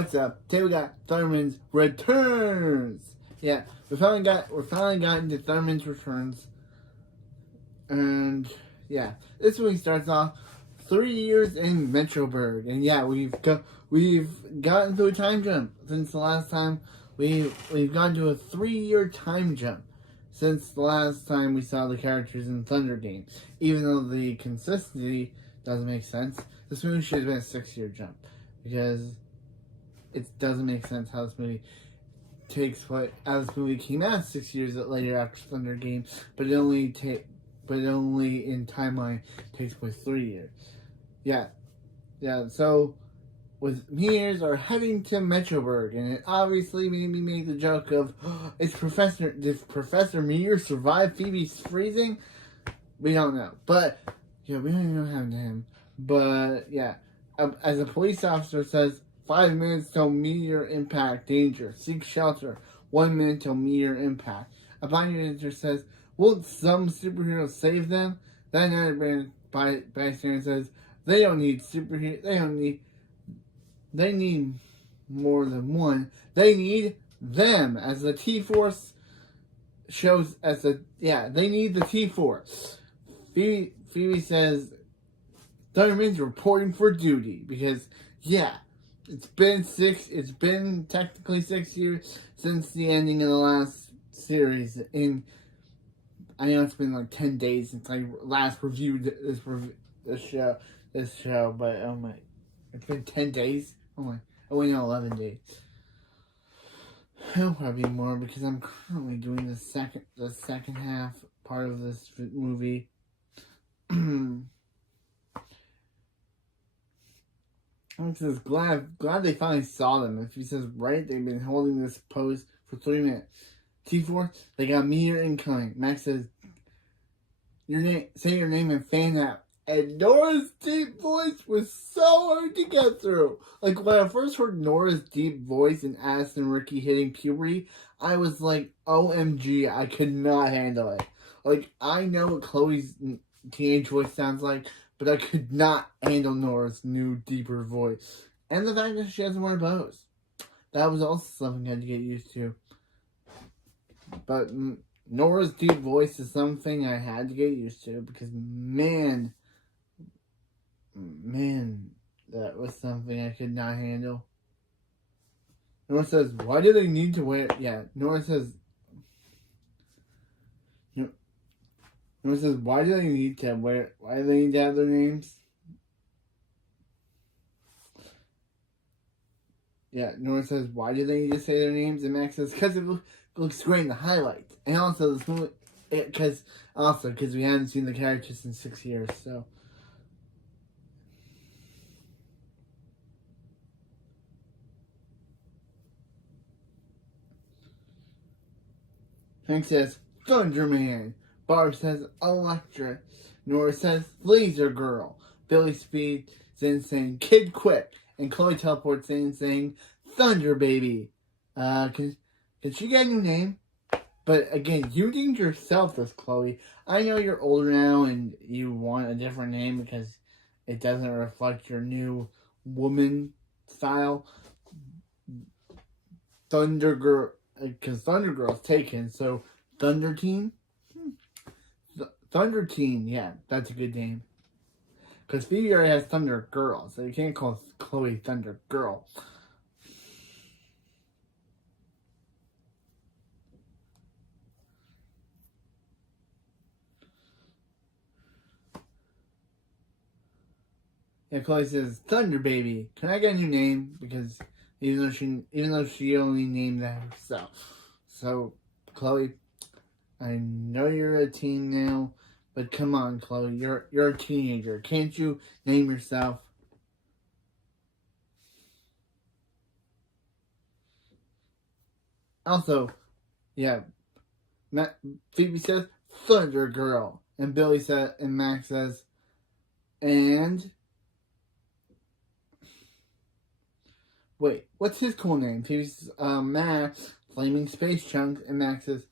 what's up? Today we got Thundermans Returns. Yeah, we're finally got into Thundermans Returns, and yeah, this one starts off 3 years in Metroburg, and yeah, we've gotten to a time jump since the last time we've gone to a 3-year time jump since the last time we saw the characters in Thunder Game. Even though the consistency doesn't make sense, this movie should have been a 6-year jump because it doesn't make sense how this movie takes place. As this movie came out 6 years later after Thunder Game, but it only in timeline takes place 3 years. Yeah. So with years are heading to Metroburg, and it obviously made me make the joke of, does Professor Meteor survive Phoebe's freezing? We don't know, but yeah, we don't even know how to him. But yeah, as a police officer says, 5 minutes till meteor impact, danger, seek shelter. 1 minute till meteor impact. A bystander says, won't some superheroes save them? Then another bystander says, they don't need superheroes. They need more than one. They need them. As the T-Force shows, they need the T-Force. Phoebe says, Thunderman's reporting for duty because, yeah, it's been technically 6 years since the ending of the last series. I know it's been like 10 days since I last reviewed this show, but oh my, it's been 10 days. Oh wait, no, 11 days. It'll probably be more because I'm currently doing the second half part of this movie. He says, glad they finally saw them. If he says, right, they've been holding this pose for 3 minutes. T4, they got meteor incoming. Max says, say your name and fan out. And Nora's deep voice was so hard to get through. Like, when I first heard Nora's deep voice and Addison and Ricky hitting puberty, I was like, OMG, I could not handle it. Like, I know what Chloe's teenage voice sounds like, but I could not handle Nora's new, deeper voice. And the fact that she doesn't wear bows. That was also something I had to get used to. But Nora's deep voice is something I had to get used to because, man, that was something I could not handle. Nora says, why do they need to wear... Yeah, Nora says, why do they need to wear... Why do they need to have their names? Yeah, Nora says, why do they need to say their names? And Max says, because it looks great in the highlights. And also, this movie... Because we haven't seen the characters in 6 years, so... Hank says, Thunderman. Barb says, Electra. Nora says, Laser Girl. Billy speeds in saying, Kid Quick. And Chloe teleports in saying, Thunder Baby. Can she get a new name? But again, you named yourself this, Chloe. I know you're older now and you want a different name because it doesn't reflect your new woman style. Thunder Girl. Because Thunder Girl's taken, so Thunder Teen? Thunder Teen, yeah, that's a good name. Because Phoebe already has Thunder Girl, so you can't call Chloe Thunder Girl. Yeah, Chloe says, Thunder Baby, can I get a new name? Because even though she only named that herself. So, Chloe, I know you're a teen now, but come on, Chloe, you're a teenager. Can't you name yourself? Also, yeah, Phoebe says, Thunder Girl. And Max says, and... Wait, what's his cool name? He's Max Flaming Space Chunks, and Max says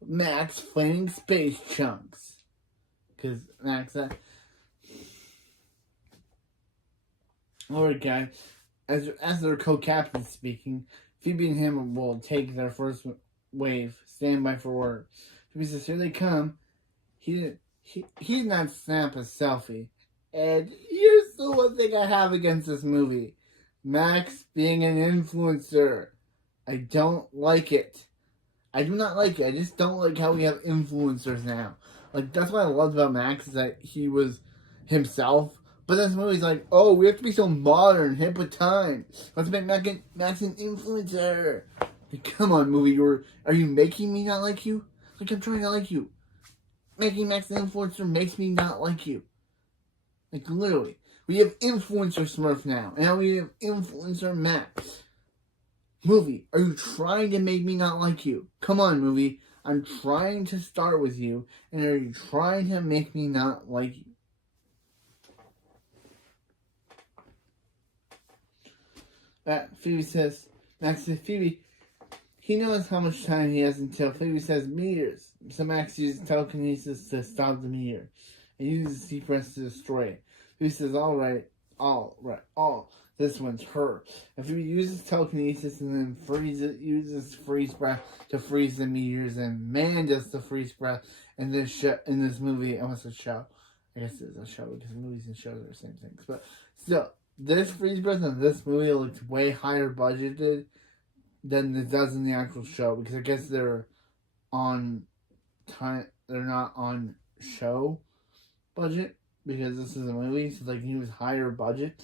Max Flaming Space Chunks. Because Max said, alright guys, as their co-captain speaking, Phoebe and him will take their first wave. Stand by for word. Phoebe says, "Here they come." He did not snap a selfie. And here's the one thing I have against this movie: Max being an influencer. I don't like it. I do not like it. I just don't like how we have influencers now. Like, that's what I loved about Max, is that he was himself. But this movie's like, oh, we have to be so modern, hip with time. Let's make Max an influencer. Like, come on, movie. Are you making me not like you? Like, I'm trying to like you. Making Max an influencer makes me not like you. Like, literally. We have influencer Smurf now. And now we have influencer Max. Movie, are you trying to make me not like you? Come on, movie. I'm trying to start with you, and are you trying to make me not like you? Phoebe says, Max says, Phoebe, he knows how much time he has until. Phoebe says, meters. So Max uses telekinesis to stop the meteor, and uses deep breaths to destroy it. Phoebe says, all right. This one's her. If he uses telekinesis and then uses freeze breath to freeze the meteors, and man does the freeze breath in this movie. Almost a show. I guess it's a show because movies and shows are the same things. But still, this freeze breath in this movie looks way higher budgeted than it does in the actual show, because I guess they're on time. They're not on show budget because this is a movie, so they can use higher budget.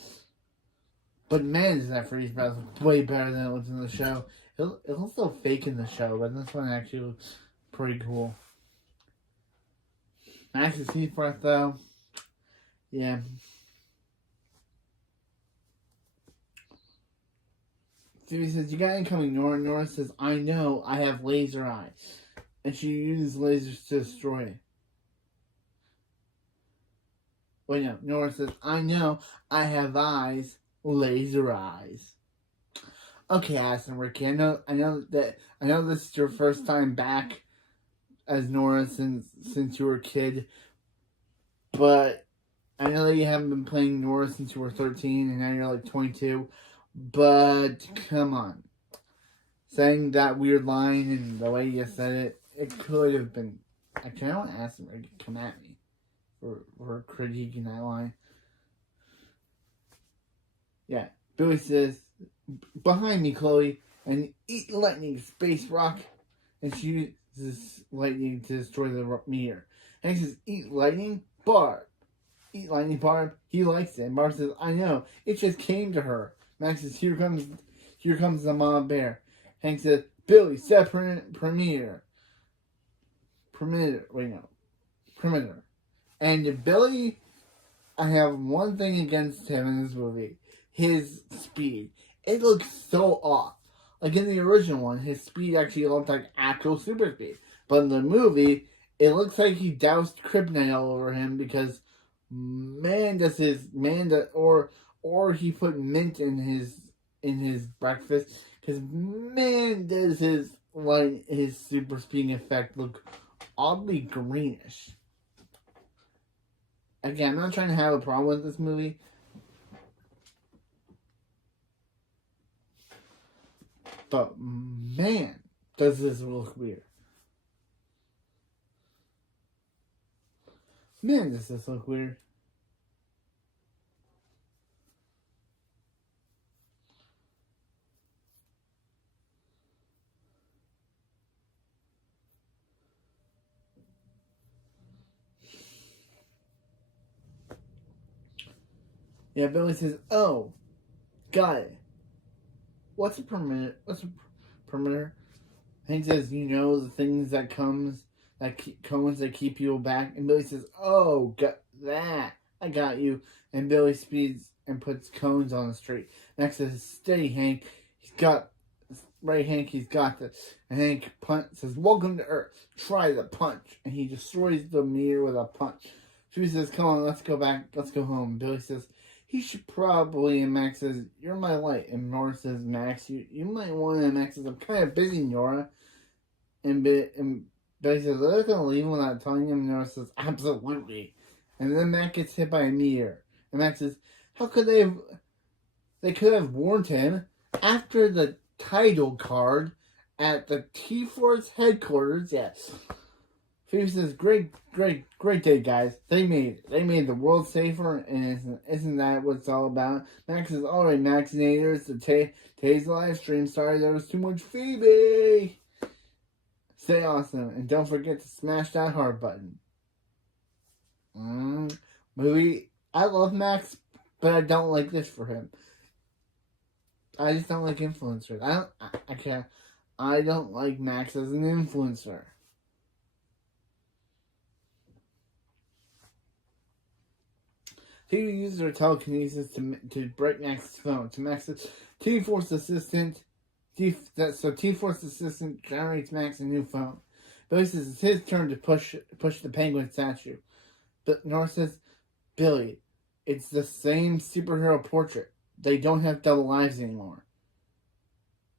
But man, does that freeze breath look way better than it looks in the show. It looks so fake in the show, but this one actually looks pretty cool. Max's heat breath, though. Yeah. Phoebe says, you got incoming, Nora. Nora says, I know, I have laser eyes. And she uses lasers to destroy it. Wait, no. Nora says, I know, I have eyes. Laser eyes. Okay, Aston Ricky, I know this is your first time back as Nora since you were a kid, but I know that you haven't been playing Nora since you were 13 and now you're like 22, but come on. Saying that weird line and the way you said it could have been. Actually, I want Aston Ricky to come at me for critiquing that line. Yeah, Billy says, behind me, Chloe, and eat lightning, space rock. And she uses lightning to destroy the meteor. And he says, eat lightning, Barb. Eat lightning, Barb. He likes it. And Barb says, I know, it just came to her. Max says, here comes the mama bear. Hank says, Billy, set perimeter. And Billy, I have one thing against him in this movie. His speed. It looks so off. Like in the original one, his speed actually looked like actual super speed. But in the movie, it looks like he doused kryptonite all over him because or he put mint in his breakfast, because man does his super speeding effect look oddly greenish. Again, I'm not trying to have a problem with this movie, but man, does this look weird. Man, does this look weird. Yeah, Billy says, oh, got it. What's a perimeter? Hank says, you know, the things that cones that keep people back. And Billy says, oh, got that. I got you. And Billy speeds and puts cones on the street. Max says, steady, Hank. He's got this. And Hank says, welcome to Earth. Try the punch. And he destroys the meteor with a punch. She says, come on, let's go back. Let's go home. Billy says, he should probably, and Max says, you're my light. And Nora says, Max, you might want to. And Max says, I'm kind of busy, Nora. And Billy says, are they going to leave without telling him? And Nora says, absolutely. And then Max gets hit by a meteor. And Max says, how could they have... They could have warned him after the title card at the T-Force headquarters. Yes. Phoebe says, great day, guys. They made the world safer, and isn't that what it's all about? Max says, alright, Maxinators, today's live stream. Sorry there was too much Phoebe. Stay awesome, and don't forget to smash that heart button. Movie, I love Max, but I don't like this for him. I just don't like influencers. I don't like Max as an influencer. Phoebe uses her telekinesis to break Max's phone. To Max's T-Force assistant. T-Force assistant generates Max a new phone. Billy says it's his turn to push the penguin statue. But Nora says, Billy, it's the same superhero portrait. They don't have double lives anymore.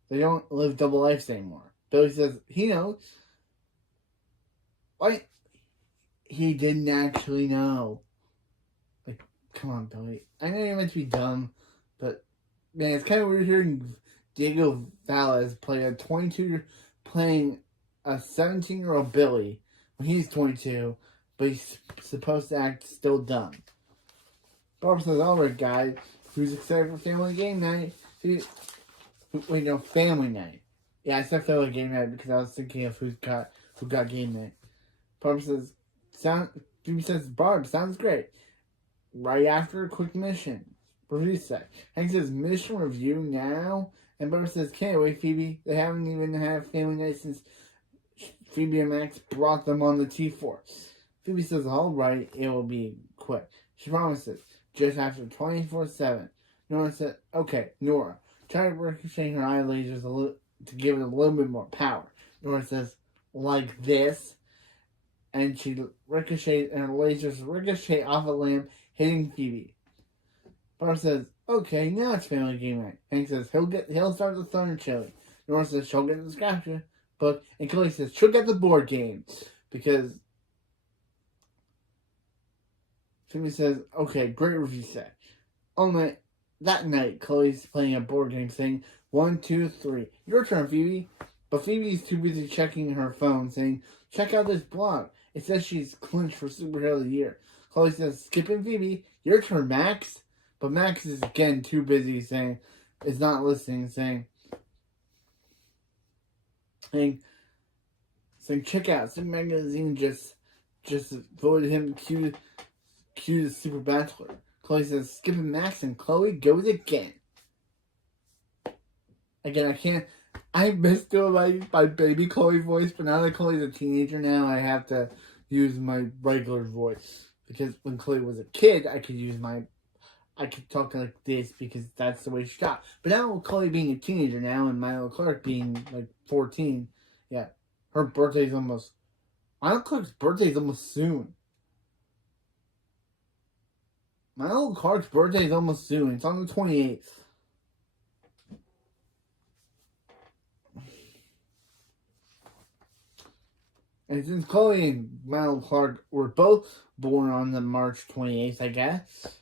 They don't live double lives anymore. Billy says he knows. What? He didn't actually know. Like, come on, Billy. I know you're meant to be dumb, but man, it's kind of weird hearing Diego Valles playing a 17-year-old Billy when he's 22, but he's supposed to act still dumb. Barbara says, alright, guys, who's excited for family game night? Family night. Yeah, I said family game night because I was thinking of who got game night. Barbara says, Barb, sounds great. Right after a quick mission. What said? Hank says, mission review now? And Barbara says, can't wait, Phoebe. They haven't even had family night since Phoebe and Max brought them on the T-Force. Phoebe says, alright, it will be quick. She promises, just after 24/7. Nora said, okay, Nora, try ricocheting her eye lasers to give it a little bit more power. Nora says, like this. And she ricochets, and her lasers ricochet off a lamp, hitting Phoebe. Barbara says, okay, now it's family game night. Hank says, he'll start the thunder chili. Nora says, she'll get the scratcher book. And Kelly says, she'll get the board game. Because Phoebe says, okay, great review set. That night, Chloe's playing a board game saying, 1, 2, 3. Your turn, Phoebe. But Phoebe's too busy checking her phone saying, check out this blog. It says she's clinched for Superhero of the Year. Chloe says, skipping Phoebe. Your turn, Max. But Max is again too busy is not listening, saying, check out, Super Magazine just voted him cutest Super Bachelor. Chloe says, skipping Max, and Chloe goes again. Again, I missed doing my baby Chloe voice, but now that Chloe's a teenager now, I have to use my regular voice. Because when Chloe was a kid, I could talk like this because that's the way she talked. But now with Chloe being a teenager now and Milo Clark being like 14, yeah, Milo Clark's birthday's almost soon. Milo Clark's birthday is almost soon. It's on the 28th. And since Chloe and Milo Clark were both born on the March 28th, I guess.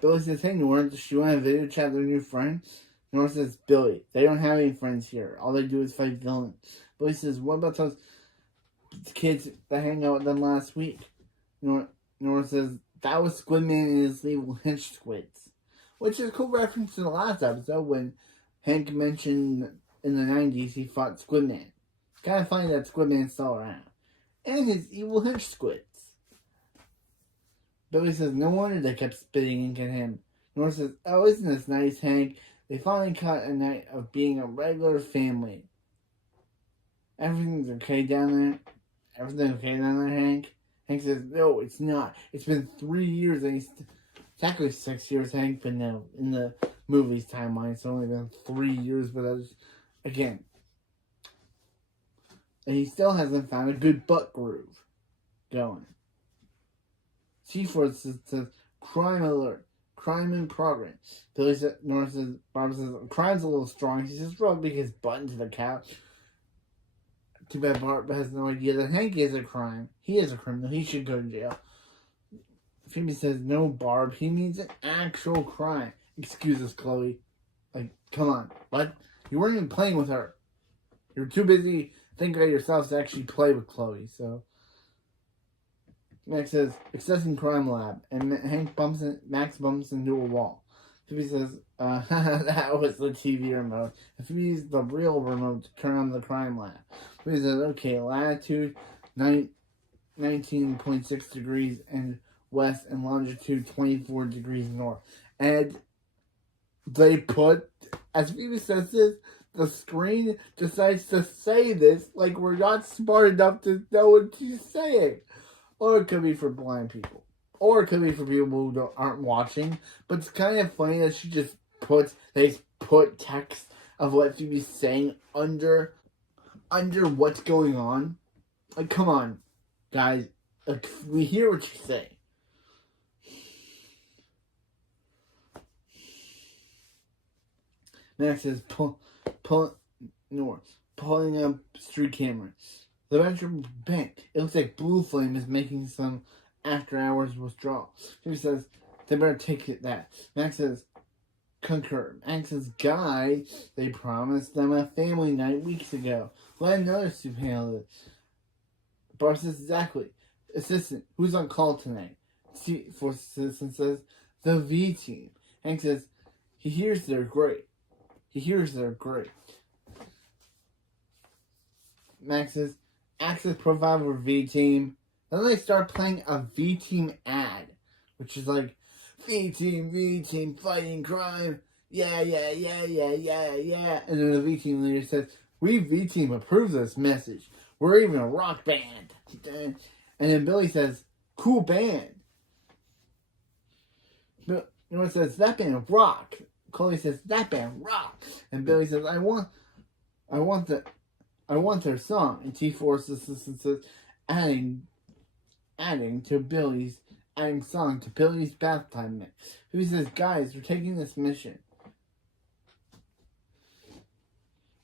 Billy says, hey, Nora, does she want to video chat their new friend? Nora says, Billy, they don't have any friends here. All they do is fight villains. Billy says, what about those kids that hang out with them last week? Nora says, that was Squidman and his evil hench squids. Which is a cool reference to the last episode when Hank mentioned in the 90s he fought Squidman. It's kind of funny that Squidman's still around. And his evil hench squids. Billy says, no wonder they kept spitting ink at him. Nora says, oh, isn't this nice, Hank? They finally caught a night of being a regular family. Everything's okay down there? Everything okay down there, Hank? Hank says, no, it's not. It's been 3 years, and it's actually 6 years, Hank, but no, in the movie's timeline, it's only been 3 years, but that's, again. And he still hasn't found a good butt groove going. T-Force says, crime alert. Crime in progress. Billy says, Nora says, Barbara says, crime's a little strong. He just rubbing his butt into the couch. Too bad Barbara has no idea that Hank is a crime. He is a criminal. He should go to jail. Phoebe says, no, Barb, he means an actual crime. Excuse us, Chloe. Like, come on. What? You weren't even playing with her. You were too busy thinking of yourself to actually play with Chloe, so. Max says, accessing crime lab, and Max bumps into a wall. Phoebe says, that was the TV remote. And Phoebe used the real remote to turn on the crime lab. Phoebe says, okay, latitude 19.6 degrees and west and longitude 24 degrees north. And they put, as Phoebe says this, the screen decides to say this like we're not smart enough to know what she's saying. Or it could be for blind people. Or it could be for people who aren't watching. But it's kind of funny that they put text of what Phoebe's saying under what's going on. Like, come on, guys. Like, we hear what you say. Max says, pulling up street camera. The bedroom bank. It looks like Blue Flame is making some after-hours withdrawal. Phoebe says, they better take that. Max says, concur. Max says, guy, they promised them a family night weeks ago. Let another soup handle it. Barb says, exactly. Assistant, who's on call tonight? Fourth assistant says, the V team. Hank says, he hears they're great. Max says, access profile for V team. Then they start playing a V team ad, which is like, V team, fighting crime. Yeah. And then the V team leader says, we V team approve this message. We're even a rock band. And then Billy says, cool band. No one says, that band rock. Chloe says, that band rock. And Billy says, I want their song. And T4's assistant says, adding song to Billy's bath time mix. Who says, guys, we're taking this mission.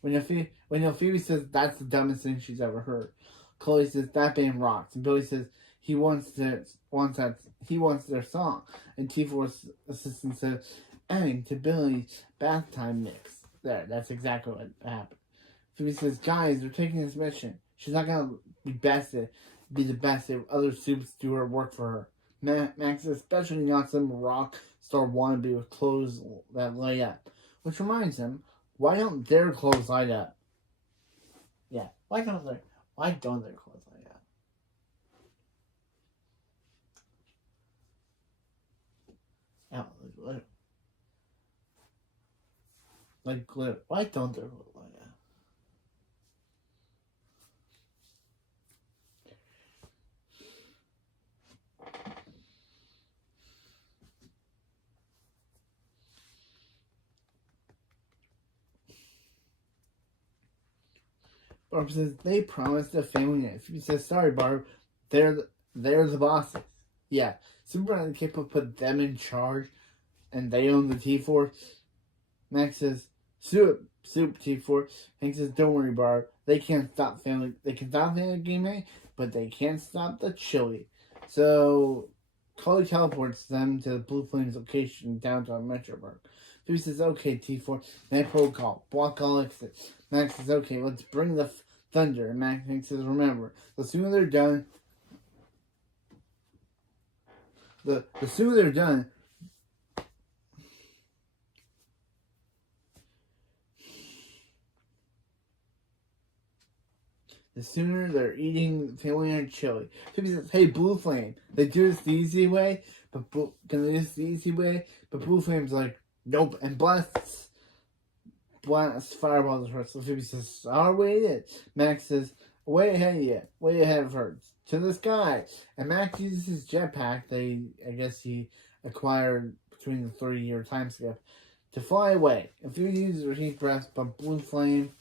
When Phoebe says, that's the dumbest thing she's ever heard. Chloe says, that band rocks. And Billy says, he wants their song. And T4's assistant says, adding to Billy's bath time mix. There, that's exactly what happened. Phoebe says, guys, we're taking this mission. She's not going to be the best if other soups do her work for her. Max is especially not some rock star wannabe with clothes that light up. Which reminds him, why don't their clothes light up? Yeah, why don't their clothes light up? Oh, like glitter. Why don't their clothes light up? Barb says, they promised a family night. Phoebe says, sorry, Barb. They're the bosses. Yeah. Superman and Kip put them in charge, and they own the T4. Max says, soup T4. Hank says, don't worry, Barb. They can stop family game night, but they can't stop the chili. So, Chloe teleports them to the Blue Flames location in downtown Metro Park. Phoebe says, okay, T4. Night protocol. Block all exits. Max says, okay, let's bring the thunder. And Max says, remember, the sooner they're done, the sooner they're done, the sooner they're eating family night chili. Phoebe says, hey, Blue Flame, they do this the easy way, but can they do this the easy way? But Blue Flame's like, nope, and blasts fireballs at her. So Phoebe says, I'll wait it. Max says, way ahead of her, to the sky. And Max uses his jetpack I guess he acquired between the 30-year time skip to fly away. And Phoebe uses her heat breath, but Blue Flame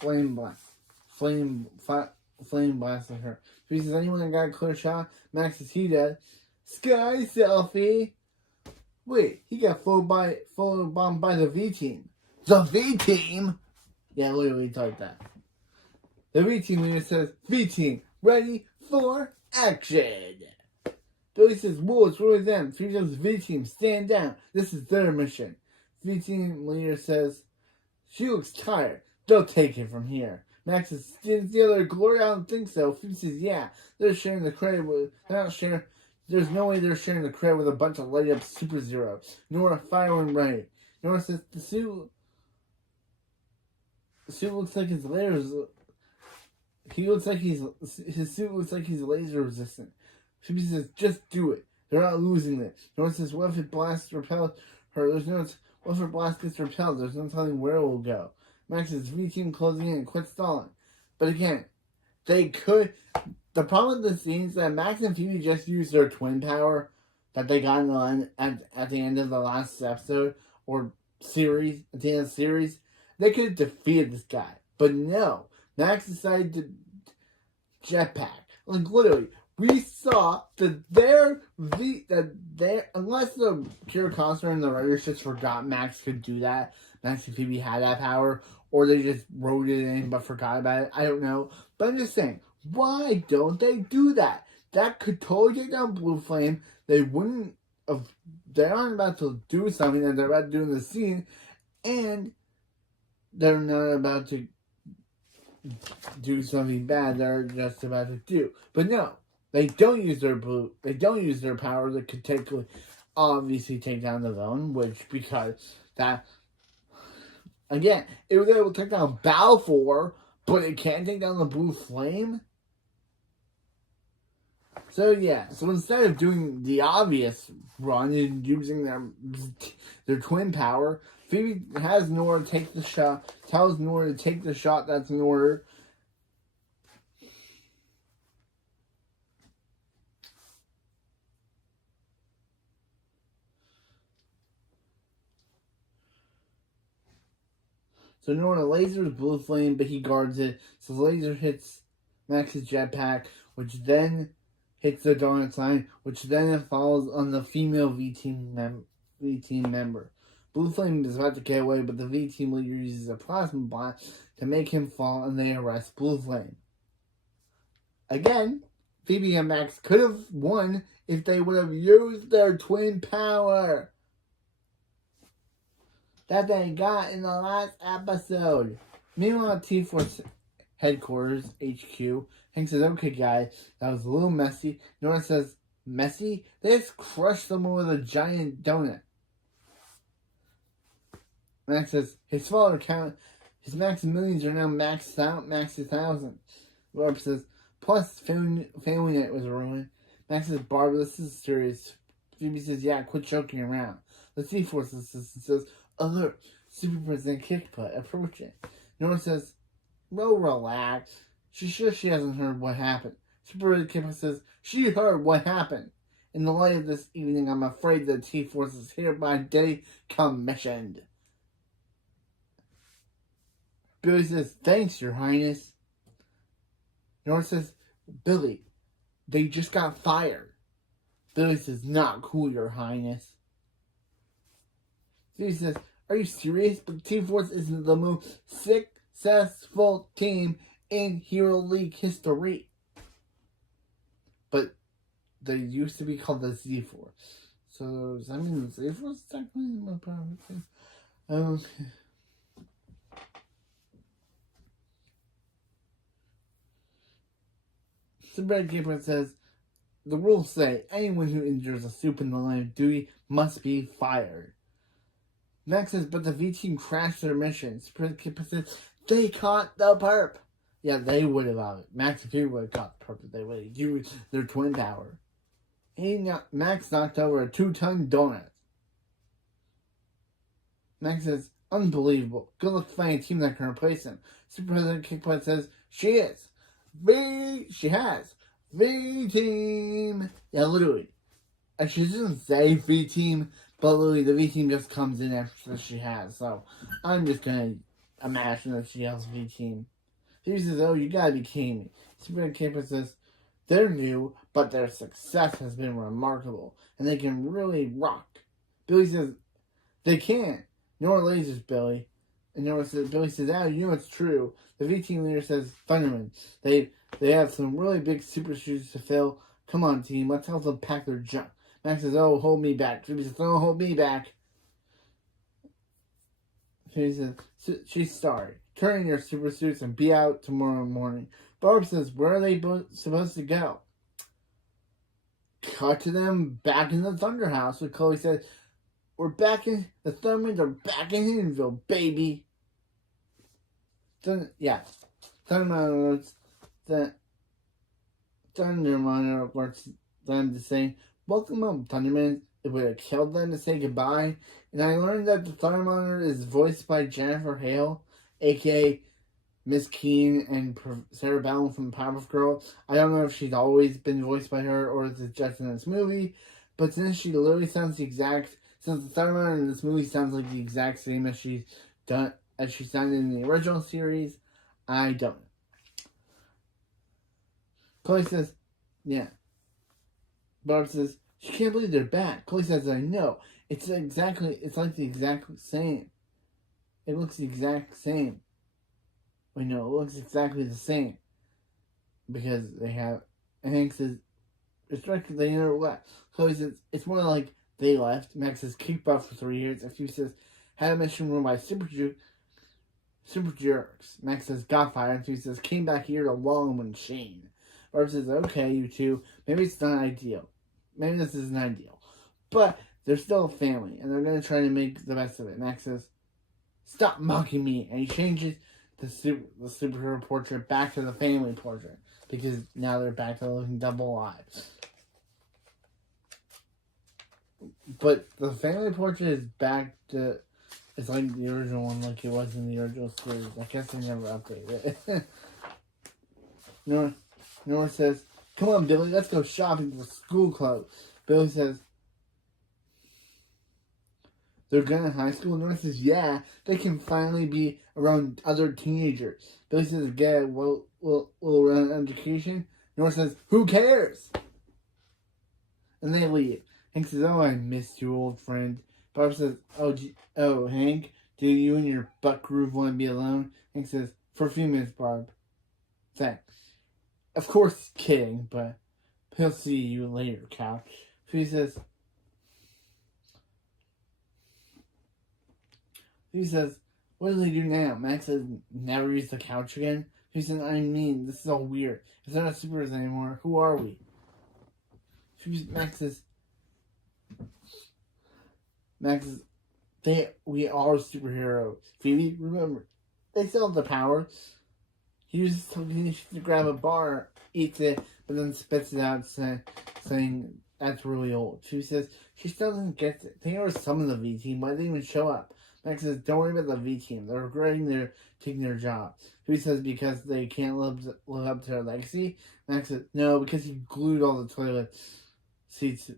blast at her. Phoebe says, anyone that got a clear shot? Max says, he does. Sky selfie. Wait, he got followed bombed by the V team. The V team? Yeah, literally like that. The V team leader says, V team, ready for action! Billy says, whoa, it's really them. Phoebe says, V-Team, stand down. This is their mission. V-Team leader says, she looks tired. They'll take it from here. Max says, did the other glory? I don't think so. Phoebe says, yeah, they're sharing the credit with, they're not sharing, there's no way they're sharing the credit with a bunch of light up Super Zero. Nora, fire when ready. Nora says, the suit looks like his lasers, his suit looks like he's laser resistant. Phoebe says, just do it. They're not losing this. Nora says, what if it blasts repels her? What if her blast gets repelled? There's no telling where it will go. Max says, V-Team closing in and quit stalling. But again, they could. The problem with the scene is that Max and Phoebe just used their twin power that they got at the end of the last episode or series, at the end of the series. They could have defeated this guy. But no. Max decided to jetpack. Like, literally, we saw that unless the Kira Costner and the writers just forgot Max could do that, Max and Phoebe had that power, or they just wrote it in but forgot about it. I don't know. But I'm just saying, why don't they do that? That could totally take down Blue Flame. They wouldn't have, they're not about to do something that they're about to do in the scene, and they're not about to do something bad they're just about to do. But no, they don't use their power that could obviously take down the villain, because that, again, it was able to take down Balfour, but it can't take down the Blue Flame. So yeah, so instead of doing the obvious run and using their twin power, Phoebe has Nora take the shot, tells Nora to take the shot that's in order. So Nora lasers Blue Flame, but he guards it. So the laser hits Max's jetpack, which then hits the donut sign, which then falls on the female V-Team member. Blue Flame is about to get away, but the V-Team leader uses a plasma blast to make him fall, and they arrest Blue Flame. Again, Phoebe and Max could have won if they would have used their twin power that they got in the last episode. Meanwhile, T-Force headquarters, HQ, Hank says, okay guys, that was a little messy. Nora says, messy? They just crushed them with a giant donut. Max says, his Maximilians are now maxed out, Max 1,000. Barb says, plus, family night was ruined. Max says, Barbara, this is serious. Phoebe says, yeah, quit joking around. The T-Force assistant says, alert, Super President Kickbutt approaching. Nora says, well, relax. She's sure she hasn't heard what happened. Super President Kickbutt says, she heard what happened. In the light of this evening, I'm afraid the T-Force is hereby decommissioned. Billy says, thanks, Your Highness. Nora says, Billy, they just got fired. Billy says, not cool, Your Highness. Billy says, are you serious? But T-Force isn't the most successful team in Hero League history. But they used to be called the Z-Force. So, does that mean the Z-Force is technically the most powerful team? Okay. The Red Keeper says, the rules say anyone who injures a soup in the line of duty must be fired. Max says, but the V-Team crashed their mission. Red Keeper says, they caught the perp. Yeah, they would have. Max and Phoebe would have caught the perp if they would have used their twin power. Max knocked over a 2-ton donut. Max says, unbelievable. Good luck finding a team that can replace him. Super President Kickbutt says, she is. She has V-Team. Yeah, literally. And she doesn't say V-Team, but literally the V-Team just comes in after she has. So, I'm just gonna imagine that she has V-Team. He says, oh, you gotta be kidding me. Super Camper says, they're new, but their success has been remarkable, and they can really rock. Billy says, they can. Nora lasers Billy. And Billy says, you know it's true. The V-Team leader says, Thundermans. They have some really big super shoes to fill, Come on, team, let's help them pack their junk. Max says, oh, hold me back. Phoebe says, don't hold me back. Phoebe says, she's sorry. Turn in your super suits and be out tomorrow morning. Barb says, where are they supposed to go? Cut to them back in the Thunder House, where Chloe says, we're back in, the Thundermans are back in Hiddenville, baby. Thunderman alerts them to say, welcome home, Thunderman. It would have killed them to say goodbye. And I learned that the Thunderman is voiced by Jennifer Hale, a.k.a. Miss Keene and Sarah Ballon from Powerpuff Girls. I don't know if she's always been voiced by her or is it just in this movie. But since she literally sounds the exact... Since the Thunderman in this movie sounds like the exact same as she sounded in the original series, I don't know. Chloe says, yeah. Barb says, she can't believe they're back. Chloe says, I know. It's like the exact same. It looks the exact same. Wait, no, it looks exactly the same. Because they have, and Hank says, it's directly they never left. Chloe says, it's more like they left. Max says, kicked off for 3 years. A few says, had a mission run by super jerks. Max says, got fired. And Phoebe says, came back here to Long and Shane. Barb says, okay, you two, maybe it's not ideal. Maybe this isn't ideal. But they're still a family, and they're going to try to make the best of it. Max says, stop mocking me. And he changes the superhero portrait back to the family portrait. Because now they're back to looking double alive. But the family portrait is back to... It's like the original one, like it was in the original series. I guess they never updated it. Nora says, come on, Billy, let's go shopping for school clothes. Billy says, they're going to high school? Nora says, yeah, they can finally be around other teenagers. Billy says, yeah, we'll run education. Nora says, who cares? And they leave. Hank says, oh, I missed you, old friend. Barb says, oh, Hank, do you and your butt groove want to be alone? Hank says, for a few minutes, Barb. Thanks. Of course, kidding, but he'll see you later, Cal. He says, what do they do now? Max says, never use the couch again. He says, I mean, this is all weird. If they're not superheroes anymore, who are we? Max says, we are superheroes. Phoebe, remember, they still have the power. He uses something to grab a bar, eats it, but then spits it out, saying that's really old. She says she still doesn't get it. They are some of the V team. Why did they even show up? Max says, don't worry about the V team. They're regretting taking their job. He says because they can't live up to their legacy. Max says, no, because he glued all the toilet seats.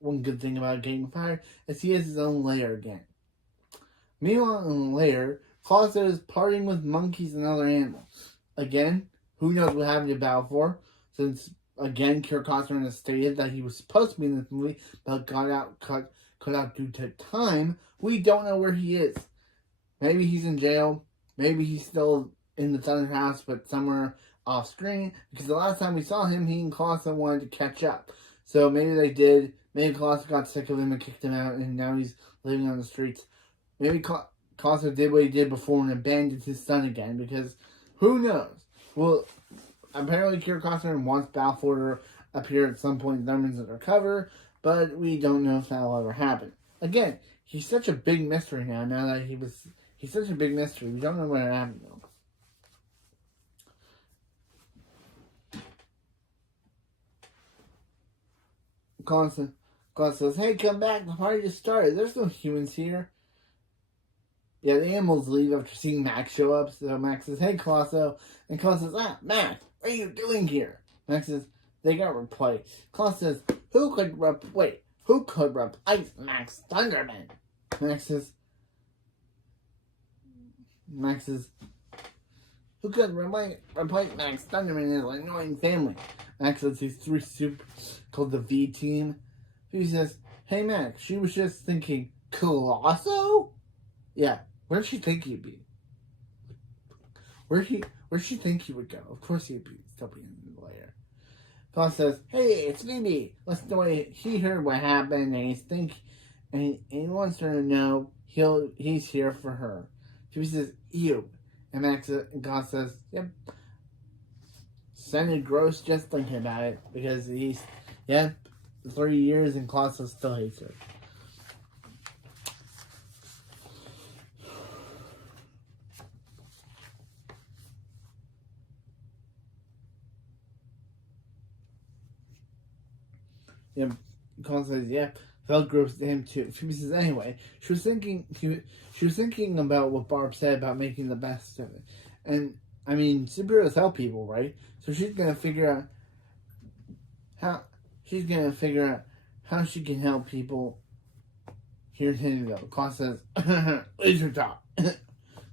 One good thing about getting fired is he has his own lair again. Meanwhile, in the lair, Claus is partying with monkeys and other animals. Again, who knows what happened to Balfour, since, again, Kirk Costner has stated that he was supposed to be in this movie, but cut out due to time. We don't know where he is. Maybe he's in jail. Maybe he's still in the Thunder House, but somewhere off screen. Because the last time we saw him, he and Clausen wanted to catch up. So maybe they did. Maybe Clausen got sick of him and kicked him out, and now he's living on the streets. Maybe Clausen did what he did before and abandoned his son again, because who knows? Well, apparently Kirk Costner wants Balfour to appear at some point in Thundermans Undercover, but we don't know if that'll ever happen. Again, he's such a big mystery now that he's such a big mystery. We don't know what happened to him. Claus says, hey, come back, the party just started. There's no humans here. Yeah, the animals leave after seeing Max show up. So Max says, hey, Clauso. And Claus says, Max, what are you doing here? Max says, they got replaced. Claus says, who could replace Max Thunderman? Max says, who could replace Max Thunderman in an annoying family? Max says these three supers called the V Team. He says, hey, Max, she was just thinking, Colosso? Yeah. Where'd she think he'd be? Where'd she think he would go? Of course he'd be still be in the lair. Klaus says, "Hey, it's Phoebe." Listen to what he heard what happened, and he wants her to know he's here for her. Phoebe says, "Ew," and Klaus says, "Yep." Sounded gross just thinking about it because 3 years and Klaus still hates her. Yeah, Klaus says, "Yeah, felt gross to him too." Phoebe says, "Anyway, she was thinking about what Barb said about making the best of it, and I mean, superheroes help people, right? So she's gonna figure out how she can help people here in Hiddenville." Klaus says, "Laser talk."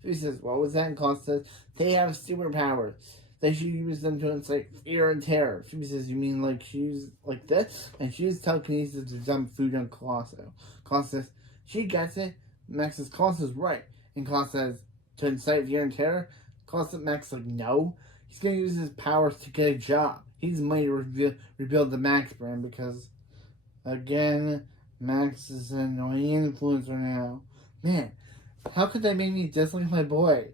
She says, "What was that?" And Klaus says, "They have superpowers. They should use them to incite fear and terror." She says, "You mean like she's like this?" And she uses telekinesis to dump food on Colosso. Klaus says, "She gets it." Max says, "Klaus is right." And Klaus says, "To incite fear and terror?" Klaus says, Max like, "No. He's going to use his powers to get a job. He's money to rebuild the Max brand because, again, Max is an annoying influencer now. Man, how could they make me dislike my boy?"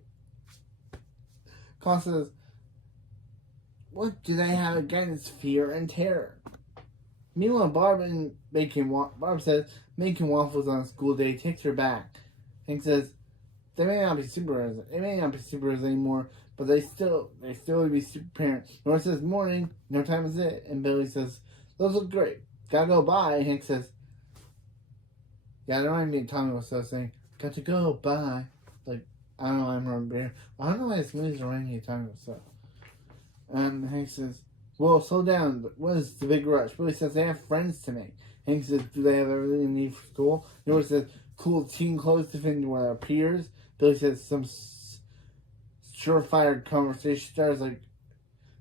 Klaus says, "What do they have against fear and terror?" Meanwhile, Barb says making waffles on a school day takes her back. Hank says, They may not be superheroes anymore, but they still would be super parents." Nora says, "Morning, no time is it." And Billy says, "Those look great. Gotta go, bye." And Hank says, "Yeah, I don't mind being Tommy was so saying, got to go, bye." Like, I don't know, I'm remembering. I don't know why this movie's reminding me of Tommy was so. And Hank says, "Well, slow down. What is the big rush?" Billy says, "They have friends to make." Hank says, "Do they have everything they need for school?" Nora says, "Cool teen clothes to fit into with our peers." Billy says, "Some surefire conversation starts like,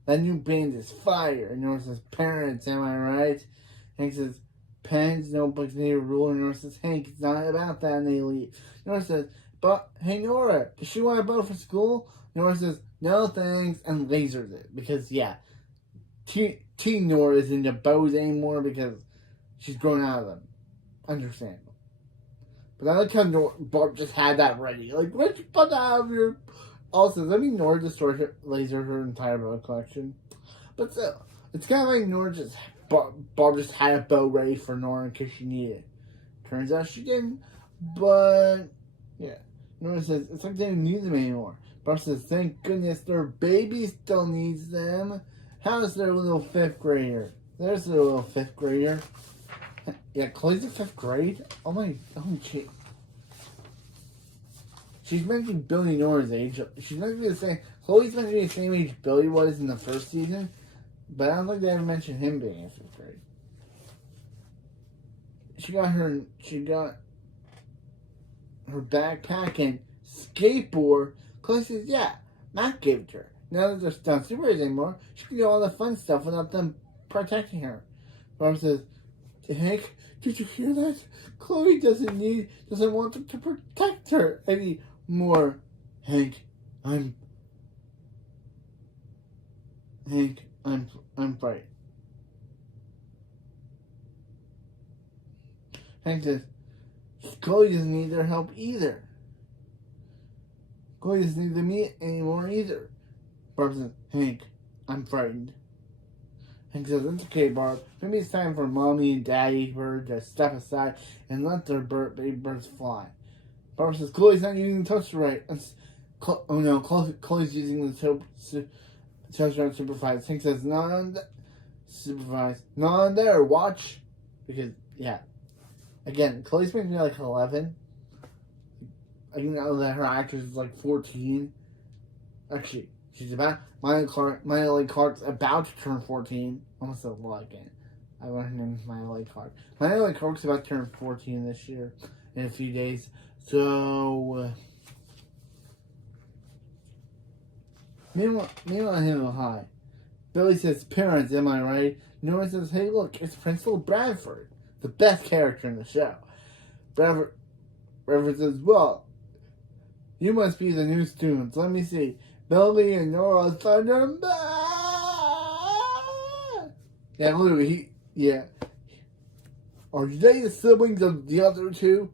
that new band is fire." And Nora says, "Parents, am I right?" Hank says, "Pens, notebooks, need a ruler." And Nora says, "Hank, it's not about that." And they leave. Nora says, "But, hey Nora, does she want a bow for school?" Nora says, "No thanks," and lasers it. Because, yeah, Teen Nora isn't into bows anymore because she's grown out of them. Understandable. But I like how Barb just had that ready. Like, where'd you put that out of your... Also, does that mean Nora destroyed her entire bow collection? But still, it's kind of like Barb just had a bow ready for Nora in case she needed it. Turns out she didn't. But, yeah. Nora says, "It's like they don't need them anymore." Barb says, "Thank goodness their baby still needs them." How's their little 5th grader? There's their little 5th grader. Yeah, Chloe's in 5th grade? Oh shit. She's meant to be Billy Nora's age. She's meant to be the same. Chloe's meant to be the same age Billy was in the first season. But I don't think they ever mentioned him being in 5th grade. She got her backpack and skateboard. Chloe says, "Yeah, Matt gave it to her. Now that they're not superheroes anymore, she can do all the fun stuff without them protecting her." Barb says, "Hank, did you hear that? Chloe doesn't want them to protect her anymore." Hank, I'm frightened. Hank says, "Chloe doesn't need their help either. Chloe doesn't need me anymore either." Barb says, "Hank, I'm frightened." Hank says, "It's okay, Barb. Maybe it's time for Mommy and Daddy Bird to step aside and let their baby birds fly." Barb says, "Chloe's not using the toaster right." Chloe's using the toaster right supervised. Hank says, "Not on supervised. Not on there. Watch." Because, yeah. Again, Chloe's making me like 11. I know that her actress is like 14. Actually, she's about... Miley Clark's about to turn 14. Almost a lot again. I want her name is Miley Clark. Miley Clark's about to turn 14 this year in a few days. So, meanwhile, him high. Billy says, "Parents, am I right?" Nora says, "Hey, look, it's Principal Bradford, the best character in the show." Bradford says, "Well, you must be the new students. Let me see. Billy and Nora thundermans." Yeah, literally, Are they the siblings of the other two?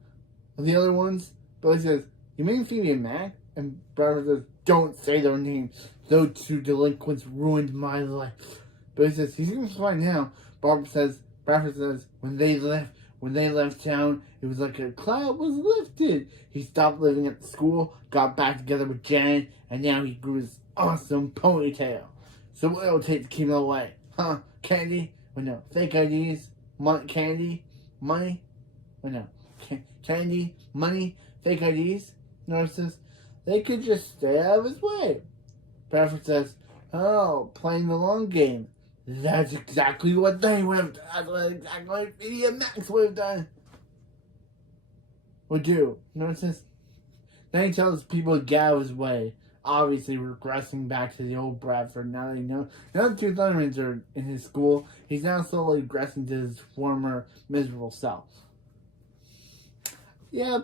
Of the other ones? Billy says, you mean Phoebe and Mac? And Bradford says, don't say their names. Those two delinquents ruined my life. Billy says, he seems fine now. Bradford says, when they left town, it was like a cloud was lifted. He stopped living at the school, got back together with Janet, and now he grew his awesome ponytail. So what it'll take to keep him away? Huh? Candy? Well, no. Fake IDs? Candy? Money? Well, no. Candy? Money? Fake IDs? Norris says, they could just stay out of his way. Bradford says, oh, playing the long game. That's exactly what they would have done. That's exactly what Idiot Max would have done. Would do. Norris says, then he tells people to get out of his way. Obviously regressing back to the old Bradford. Now the two Thundermans are in his school. He's now slowly regressing to his former miserable self. Yeah,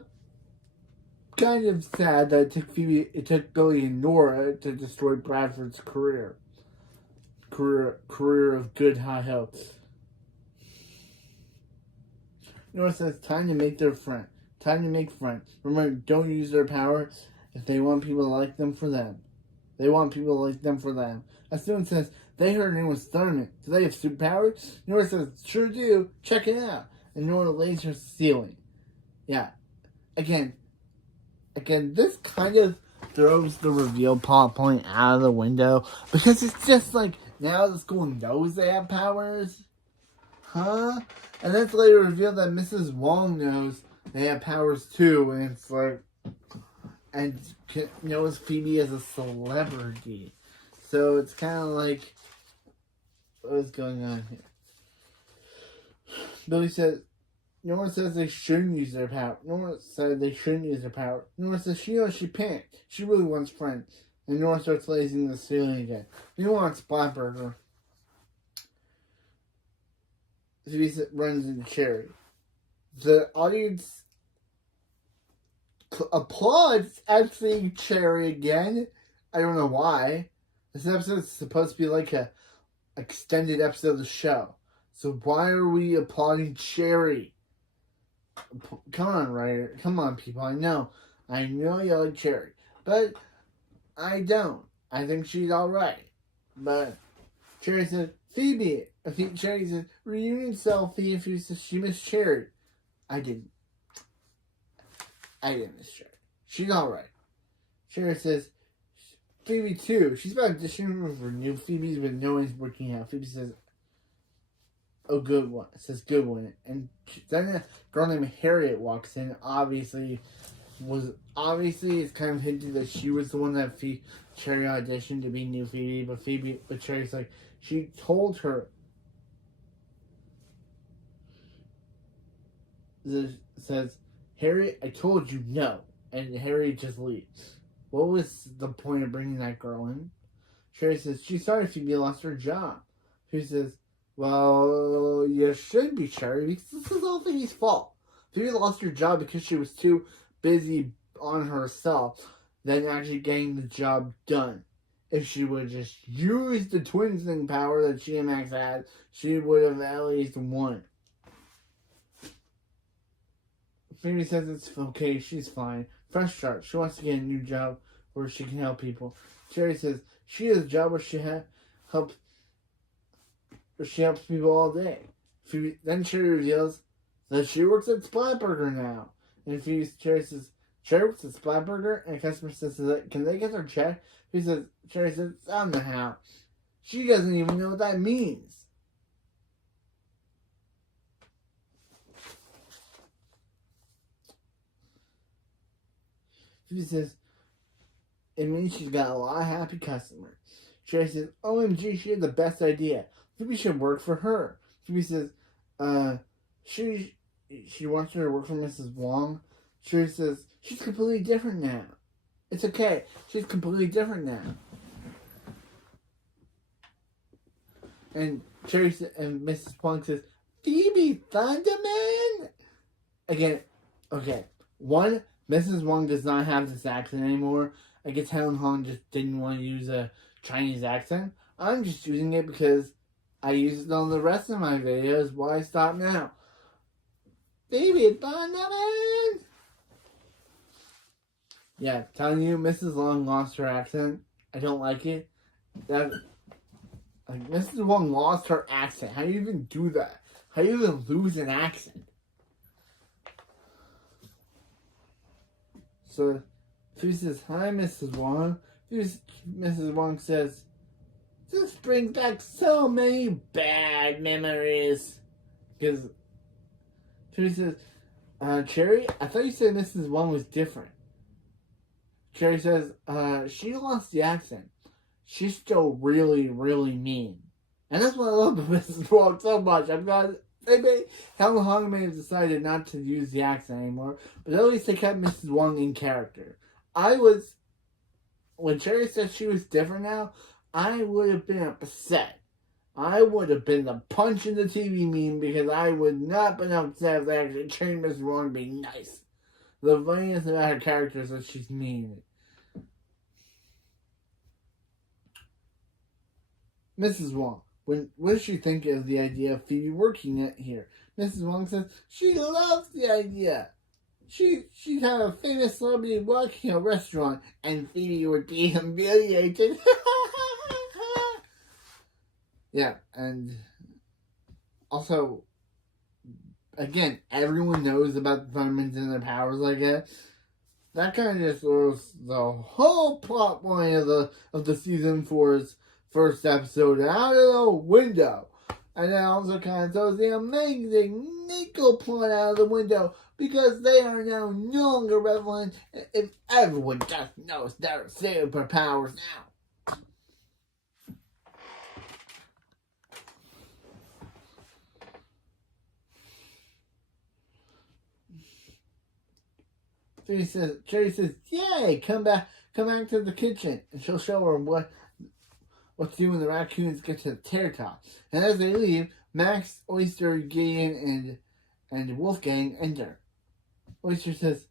kind of sad that it took Billy and Nora to destroy Bradford's career of good high hopes. Nora says, time to make friends. Remember, don't use their power if they want people to like them for them. A student says, they heard her name was Thurman. Do they have superpowers? Nora says, sure do. Check it out. And Nora lays her ceiling. Yeah. Again, this kind of throws the reveal plot point out of the window. Because it's just like, now the school knows they have powers. Huh? And then it's later revealed that Mrs. Wong knows they have powers too. And it's like, and knows Phoebe as a celebrity. So it's kind of like, what is going on here? Billy says, Nora says they shouldn't use their power. Nora says she knows she panicked. She really wants friends. And Nora starts lazing the ceiling again. He wants Splatburger. Phoebe runs into Cherry. The audience applauds at seeing Cherry again. I don't know why. This episode is supposed to be like a extended episode of the show. So why are we applauding Cherry? Come on, writer. Come on, people. I know you like Cherry. But I don't. I think she's alright. But Cherry says, Phoebe. Cherry says, reunion selfie if she missed Cherry. I didn't miss Cherry. She's alright. Cherry says, Phoebe too. She's about auditioning for new Phoebes, but no one's working out. Phoebe says, oh, good one. It says good one. And then a girl named Harriet walks in. Obviously, it's kind of hinted that she was the one that Cherry auditioned to be new Phoebe. But Cherry's like, she told her. Says, Harriet, I told you no. And Harriet just leaves. What was the point of bringing that girl in? Cherry says, she's sorry Phoebe lost her job. She says, well, you should be, Cherry, because this is all Phoebe's fault. Phoebe lost her job because she was too busy on herself than actually getting the job done. If she would have just used the twin thing power that she and Max had, she would have at least won. Phoebe says it's okay, she's fine. Fresh start. She wants to get a new job where she can help people. Cherry says she has a job where she helps people all day. Then Cherry reveals that she works at Splatburger now. And Cherry says, Cherry works at Splatburger? And a customer says, can they get their check? Cherry says, it's on the house. She doesn't even know what that means. Phoebe says, it means she's got a lot of happy customers. Cherry says, OMG, she had the best idea. Phoebe should work for her. Phoebe says, she wants her to work for Mrs. Wong. Cherry says, she's completely different now. It's okay. She's completely different now. And Cherry and Mrs. Wong says, Phoebe, Thunderman? Again, okay. One, Mrs. Wong does not have this accent anymore. I guess Helen Hong just didn't want to use a Chinese accent. I'm just using it because I used it on the rest of my videos. Why stop now? Baby, thundermans! Yeah, telling you, Mrs. Long lost her accent. I don't like it. That, like, Mrs. Long lost her accent. How do you even do that? How do you even lose an accent? So, she says, "Hi, Mrs. Wong." Mrs. Wong says, "This brings back so many bad memories." Because she says, "Cherry, I thought you said Mrs. Wong was different." Cherry says, "She lost the accent. She's still really, really mean." And that's what I love about Mrs. Wong so much. I'm glad Helen Hong may have decided not to use the accent anymore, but at least they kept Mrs. Wong in character. When Cherry said she was different now, I would have been upset. I would have been the punch in the TV meme because I would not have been upset if they actually changed Mrs. Wong to be nice. The funniest about her character is that she's mean. Mrs. Wong, what does she think of the idea of Phoebe working it here? Mrs. Wong says she loves the idea. She'd have a famous celebrity working a restaurant, and Phoebe would be humiliated. Yeah, and also, again, everyone knows about the Thundermans and their powers like that. That kind of just throws the whole plot line of the season 4's first episode out of the window. And that also kind of throws the amazing Nico plot out of the window because they are now no longer relevant if everyone just knows their superpowers now. Cherry says, "Yay, come back to the kitchen," and she'll show her what to do when the raccoons get to the terrace top. And as they leave, Max, Oyster, Gideon, and Wolfgang enter. Oyster says,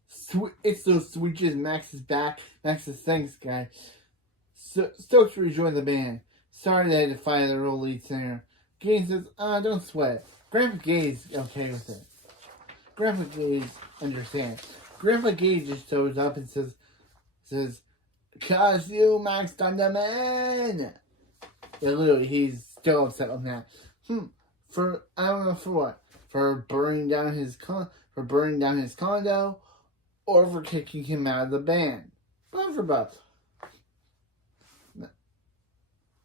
"It's those sweetches. Max is back." Max says, "Thanks, guy." Stokes to rejoin the band. Sorry they had to fire their old lead singer. Gideon says, "Don't sweat. Grandpa Gage okay with it." Grandpa Gage understands. Grandpa Gage just shows up and says, "Cause you, Max Thunderman." Yeah, literally, he's still upset with that. I don't know for what. For burning down his condo, or for kicking him out of the band. But for both.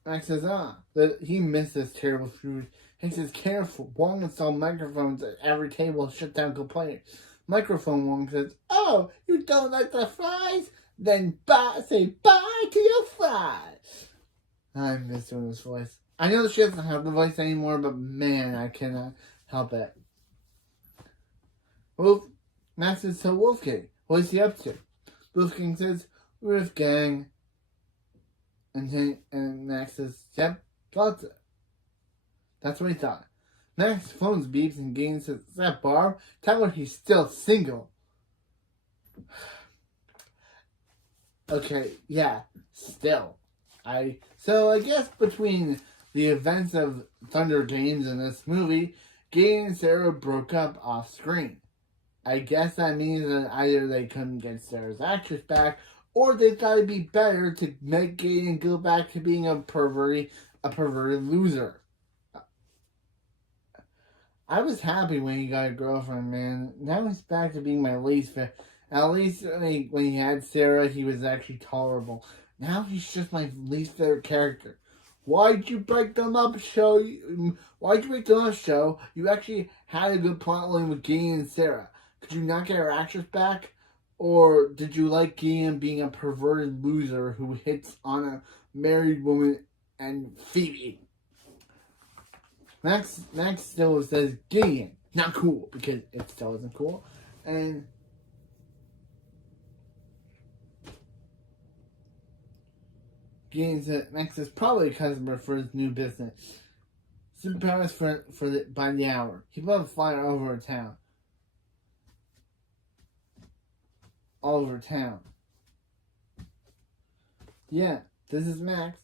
Max says, that he misses terrible food. He says, "Careful, Wong installed microphones at every table to shut down complainers." Microphone Wong says, "Oh, you don't like the fries? Then say bye to your fries." I miss doing this voice. I know she doesn't have the voice anymore, but man, I cannot help it. Max says to Wolfgang, "What is he up to?" Wolfgang says, "Wolfgang." And Max says, "Yep, got it." That's what he thought. Max's phone beeps and Gideon says, "Is that Barb? Tell her he's still single." Okay, yeah, still. So I guess between the events of Thunder Games in this movie, Gideon and Sarah broke up off screen. I guess that means that either they couldn't get Sarah's actress back, or they thought it'd be better to make Gideon go back to being a perverted loser. I was happy when he got a girlfriend, man. Now he's back to being my least favorite. At least when he had Sarah, he was actually tolerable. Now he's just my least favorite character. Why'd you break them up, show? Why'd you break them up, show? You actually had a good plotline with Gideon and Sarah. Could you not get her actress back? Or did you like Gideon being a perverted loser who hits on a married woman and Phoebe? Max still says Gideon, not cool, because it still isn't cool. And Gideon said Max is probably a customer for his new business. Superpowers by the hour. He put a flyer all over town. Yeah, this is Max.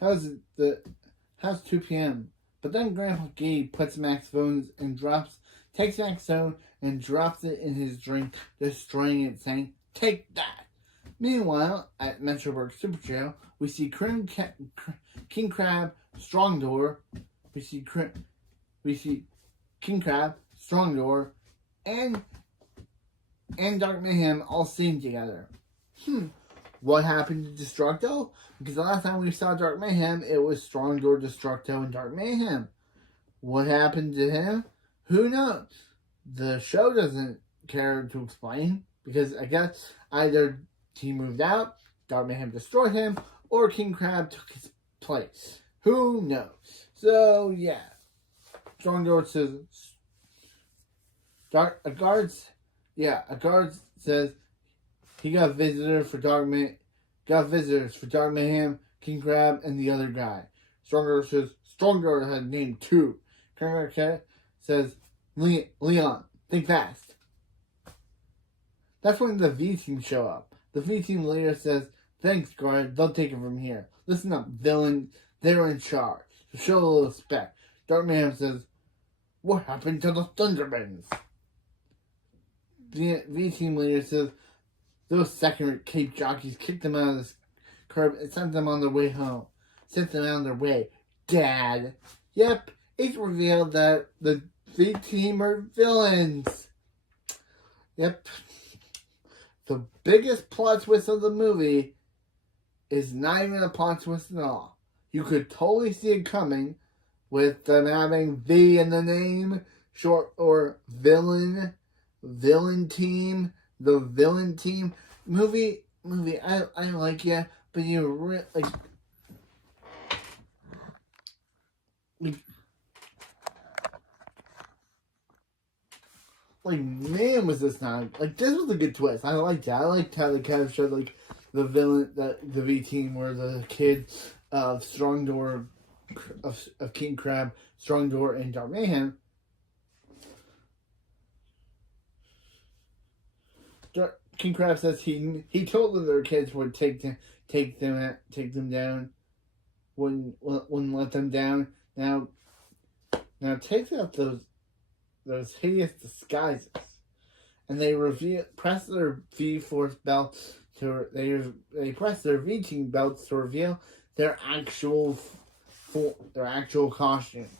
How's 2 p.m.? But then Grandpa Gabe puts Mac's phone and takes Mac's phone and drops it in his drink, destroying it, saying, "Take that." Meanwhile, at Metroburg Super Jail, we see King Crab, Strong Door. We see King Crab, Strong Door, and Dark Mayhem all seen together. What happened to Destructo? Because the last time we saw Dark Mayhem, it was Strong Door, Destructo, and Dark Mayhem. What happened to him? Who knows? The show doesn't care to explain, because I guess either he moved out, Dark Mayhem destroyed him, or King Crab took his place. Who knows? So, yeah. Strong Door says, a guard says he got visitors for Dark Mayhem, King Crab, and the other guy. Strong Door says Strong Door had named 2. King Crab says, Leon, think fast. That's when the V team show up. The V team later says, "Thanks, guard. They'll take it from here. Listen up, villain. They're in charge. So show a little respect." Dark Mayhem says, "What happened to the thundermans?" The V team later says, "Those second Cape jockeys kicked them out of the curb and sent them on their way home. Sent them on their way, Dad." Yep, it's revealed that the V team are villains. Yep. The biggest plot twist of the movie is not even a plot twist at all. You could totally see it coming with them having V in the name, short or villain team, the villain team. Movie, I like it, but you man, was this not this was a good twist. I liked that. I liked how they kind of showed the villain, the V team were the kids of Strong Door, of King Crab, Strong Door, and Dark Mayhem. King Crab says he told them their kids would take them down, wouldn't let them down. Now takes out those hideous disguises, and they press their V-Force belts they press their V-Team belts to reveal their actual costumes.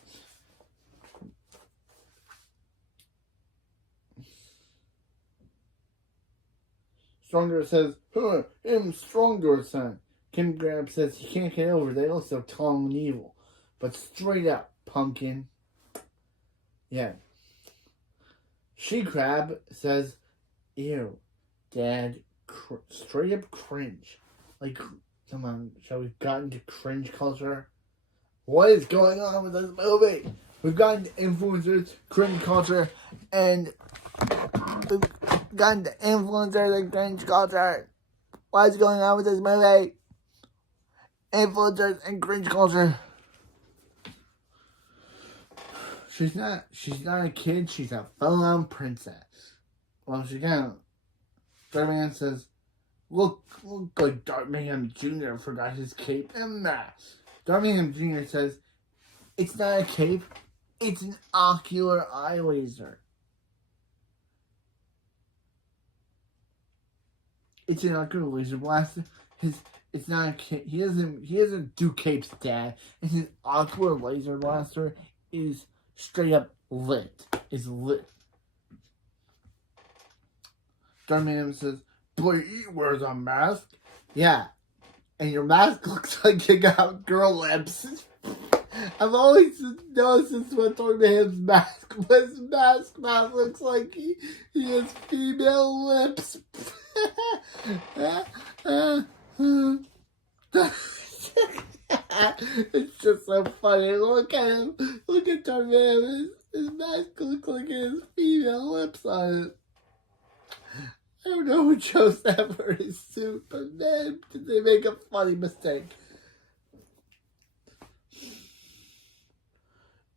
Stronger says, "I'm Stronger, son." Kim Grab says he can't get over they look so tall and evil, but straight up, pumpkin. Yeah. She Crab says, "Ew, Dad, straight up cringe." Come on, shall we gotten to cringe culture? What is going on with this movie? We've gotten to influencers, cringe culture, and we've gotten to influencers and cringe culture. What is going on with this movie? Influencers and cringe culture. She's not a kid, she's a full-on princess. Well, she can't. Darkman says, look like Dark Mayhem Jr. forgot his cape and mask. Dark Mayhem Jr. says, "It's not a cape, it's an ocular eye laser." It's an ocular laser blaster. It's not a cape. He doesn't do capes, Dad. And his ocular laser blaster is straight up lit. Is lit. Dark Mayhem says, "But he wears a mask." Yeah. And your mask looks like you got girl lips. I've always noticed this with Dark Mayhem's mask. But his mask looks like he has female lips. It's just so funny. Look at him. Look at Dark Mayhem. His mask looks like it has female lips on it. I don't know who chose that for his suit, but man, did they make a funny mistake.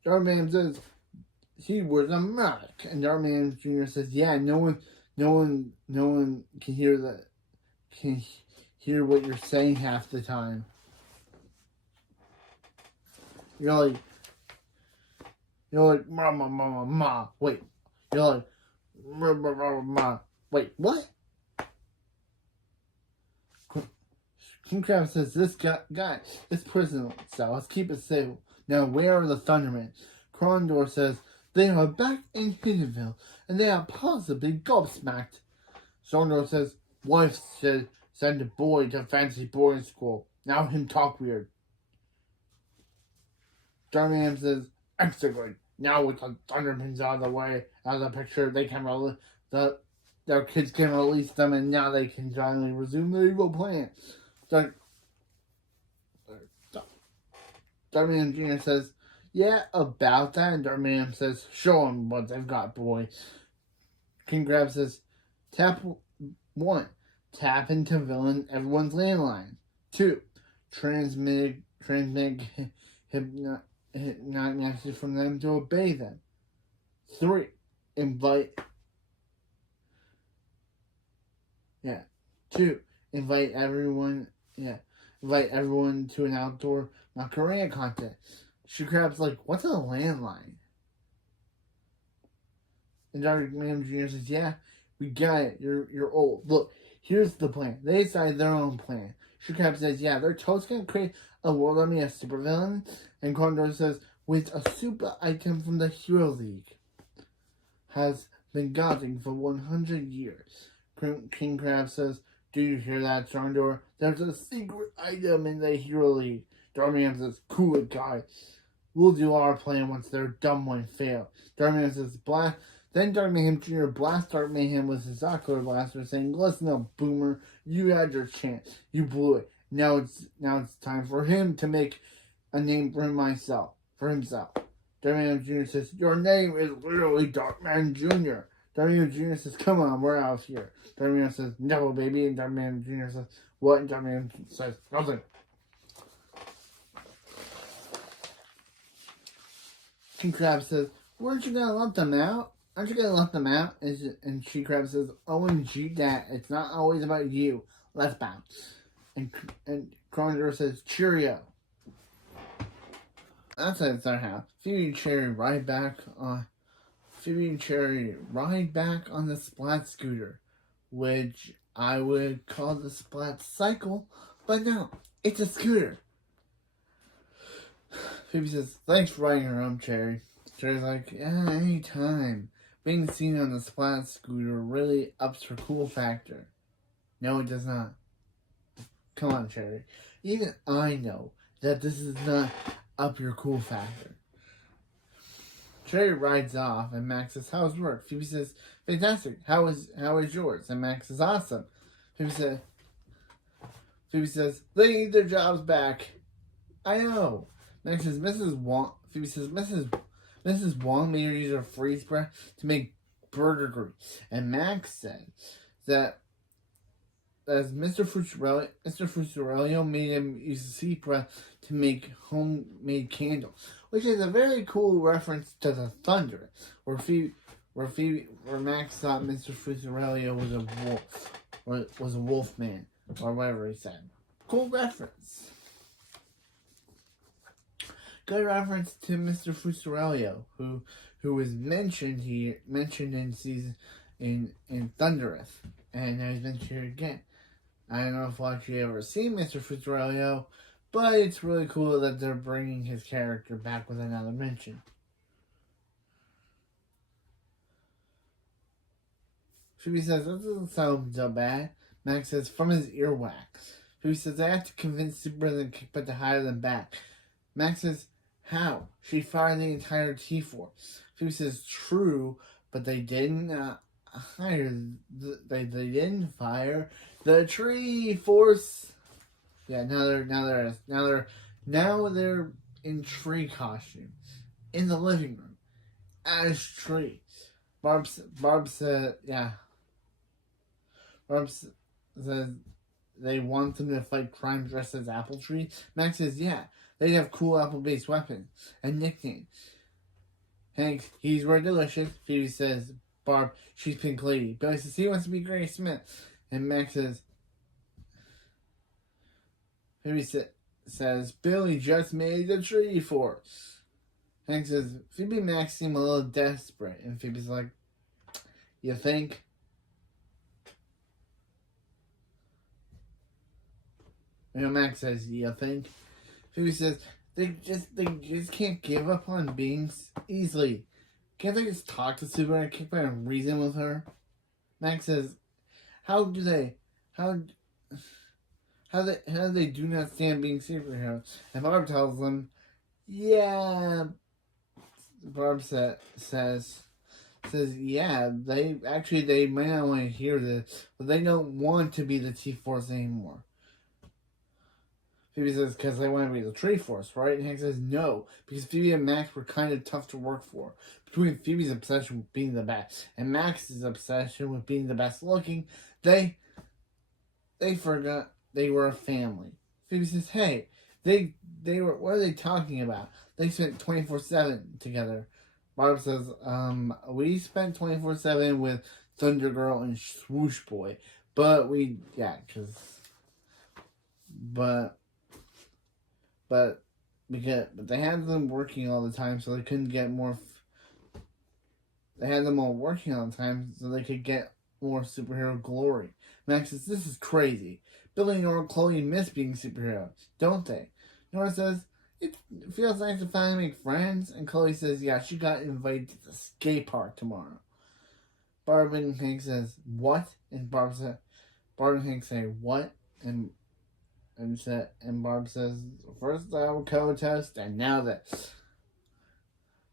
Dark Mayhem says he wears a mask, and Dark Mayhem Jr. says, "Yeah, no one can hear that. Can hear what you're saying half the time." You're like, You're like, ma, ma, ma, ma, ma. Wait. You're like, ma, ma, ma, ma. Wait, what? King Crab says, this guy, this prison cell, let's keep it safe. Now, where are the thundermans? Condor says, they are back in Hiddenville, and they are possibly gobsmacked. Condor says, wife said, send the boy to fancy boarding school. Now him talk weird. Thunderman says, excellent. Now with the thundermans out of the way, out of the picture, they can their kids can release them, and now they can finally resume their evil plan. Thunderman Jr. says, yeah, about that. And Thunderman says, show them what they've got, boy. King Crab says, tap 1. Tap into villain everyone's landline. 2. Transmit hypnotic message from them to obey them. 3. Invite 2. Invite everyone to an outdoor Macarena contest. She Crab's like, what's a landline? And Dr. Graham Jr. says, yeah, we got it. You're old. Look, here's the plan. They decide their own plan. She Crab says, yeah, they're totally going to create a world army of supervillains. And Condor says, with a super item from the Hero League. Has been guarding for 100 years. King Crab says, do you hear that, Condor? There's a secret item in the Hero League. Darman says, cool it, guy. We'll do our plan once their dumb one fails. Darman says, blast. Then Dark Mayhem Jr. blasts Dark Mayhem with his Ocular Blaster, saying, listen up, Boomer. You had your chance. You blew it. Now it's time for him to make a name for himself. Dark Mayhem Jr. says, your name is literally Darkman Jr. Dark Mayhem Jr. says, come on, we're out of here. Dark Mayhem says, no, baby. And Dark Mayhem Jr. says, what? And Dark Mayhem says, nothing. King Crab says, weren't you gonna let them out? Aren't you gonna let them out? And She Crab says, OMG, Dad, it's not always about you. Let's bounce. And Condor says, cheerio. That's how it's our house. Phoebe and Cherry ride back on the Splat scooter, which I would call the Splat cycle, but no, it's a scooter. Phoebe says, thanks for riding her home, Cherry. Cherry's like, yeah, anytime. Being seen on the Splat scooter really ups her cool factor. No, it does not. Come on, Cherry. Even I know that this is not up your cool factor. Cherry rides off, and Max says, how's work? Phoebe says, fantastic. How is yours? And Max says, awesome. Phoebe says, they need their jobs back. I know. Max says, Phoebe says, Mrs. Wong made her use her freeze breath to make burger grease. And Max said that as Mr. Futurelio made him use the sea breath to make homemade candles, which is a very cool reference to the Thunder, where Max thought Mr. Futurelio was a wolf, was a wolf man, or whatever he said. Cool reference. Good reference to Mr. Futurelio, who was mentioned in season in Thundereth, and he's mentioned here again. I don't know if we'll actually ever see Mr. Futurelio, but it's really cool that they're bringing his character back with another mention. Phoebe says, that doesn't sound so bad. Max says, from his earwax. Phoebe says, I have to convince Superman to hire them back. Max says, how? She fired the entire T-Force. Phoebe says, true, but they didn't they didn't fire the Tree Force. Yeah, now they're in tree costumes in the living room as trees. Barb said, yeah. Barb says they want them to fight crime dressed as apple trees. Max says, yeah, they have cool apple-based weapons and nicknames. Hank, he's very delicious. Phoebe says, Barb, she's Pink Lady. Billy says, he wants to be Grace Smith. And Max says, Phoebe says, Billy just made the Tree Force. Hank says, Phoebe and Max seem a little desperate. And Phoebe's like, you think? Max says, you think? Phoebe says, they just can't give up on beings easily. Can't they just talk to Superman and keep on reason with her? Max says, how do they do not stand being superheroes? And Barb tells them, yeah. Barb says, yeah, they may not want to hear this, but they don't want to be the T-Force anymore. Phoebe says, because they want to be the Tree Force, right? And Hank says, no, because Phoebe and Max were kind of tough to work for. Between Phoebe's obsession with being the best and Max's obsession with being the best looking, they forgot they were a family. Phoebe says, hey, they were, what are they talking about? They spent 24/7 together. Barb says, we spent 24/7 with Thunder Girl and Swoosh Boy, but they had them working all the time, so they couldn't get more. They had them all working all the time, so they could get more superhero glory. Max says, this is crazy. Billy, Nora, and Chloe miss being superheroes, don't they? Nora says, it feels nice to finally make friends. And Chloe says, yeah, she got invited to the skate park tomorrow. Barb and Hank says, what? And Barb and Hank say, what? And Barb says, first I will contest, and now this.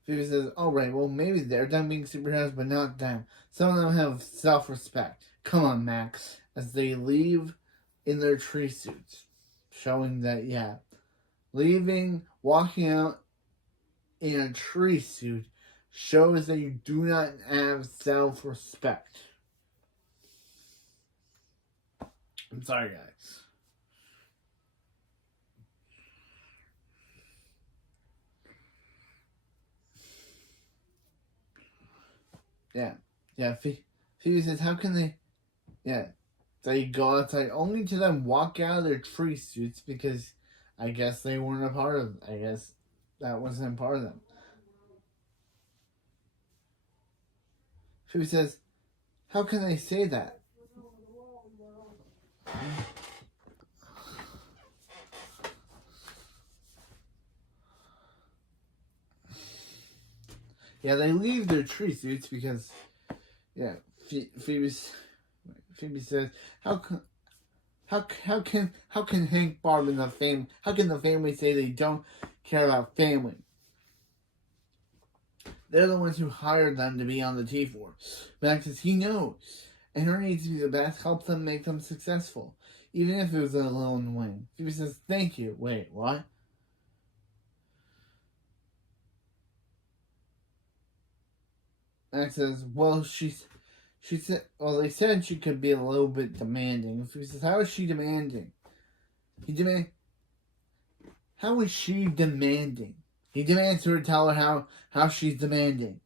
Phoebe says, alright, well, maybe they're done being superheroes, but not them. Some of them have self-respect. Come on, Max. As they leave in their tree suits. Showing that, yeah, walking out in a tree suit shows that you do not have self-respect. I'm sorry, guys. Yeah. Phoebe says, how can they? Yeah, they go outside only to then walk out of their tree suits because I guess they weren't a part of. I guess that wasn't part of them. Phoebe says, how can they say that? Yeah, they leave their tree suits because, yeah, Phoebe says, how can Hank, Barb, and the family, how can the family say they don't care about family? They're the ones who hired them to be on the T-Force. Max says he knows, and her needs to be the best, help them make them successful, even if it was a lone win. Phoebe says, thank you. Wait, what? Max says, well, she said, well, they said she could be a little bit demanding. Phoebe says, how is she demanding? How is she demanding? He demands her to tell her how she's demanding.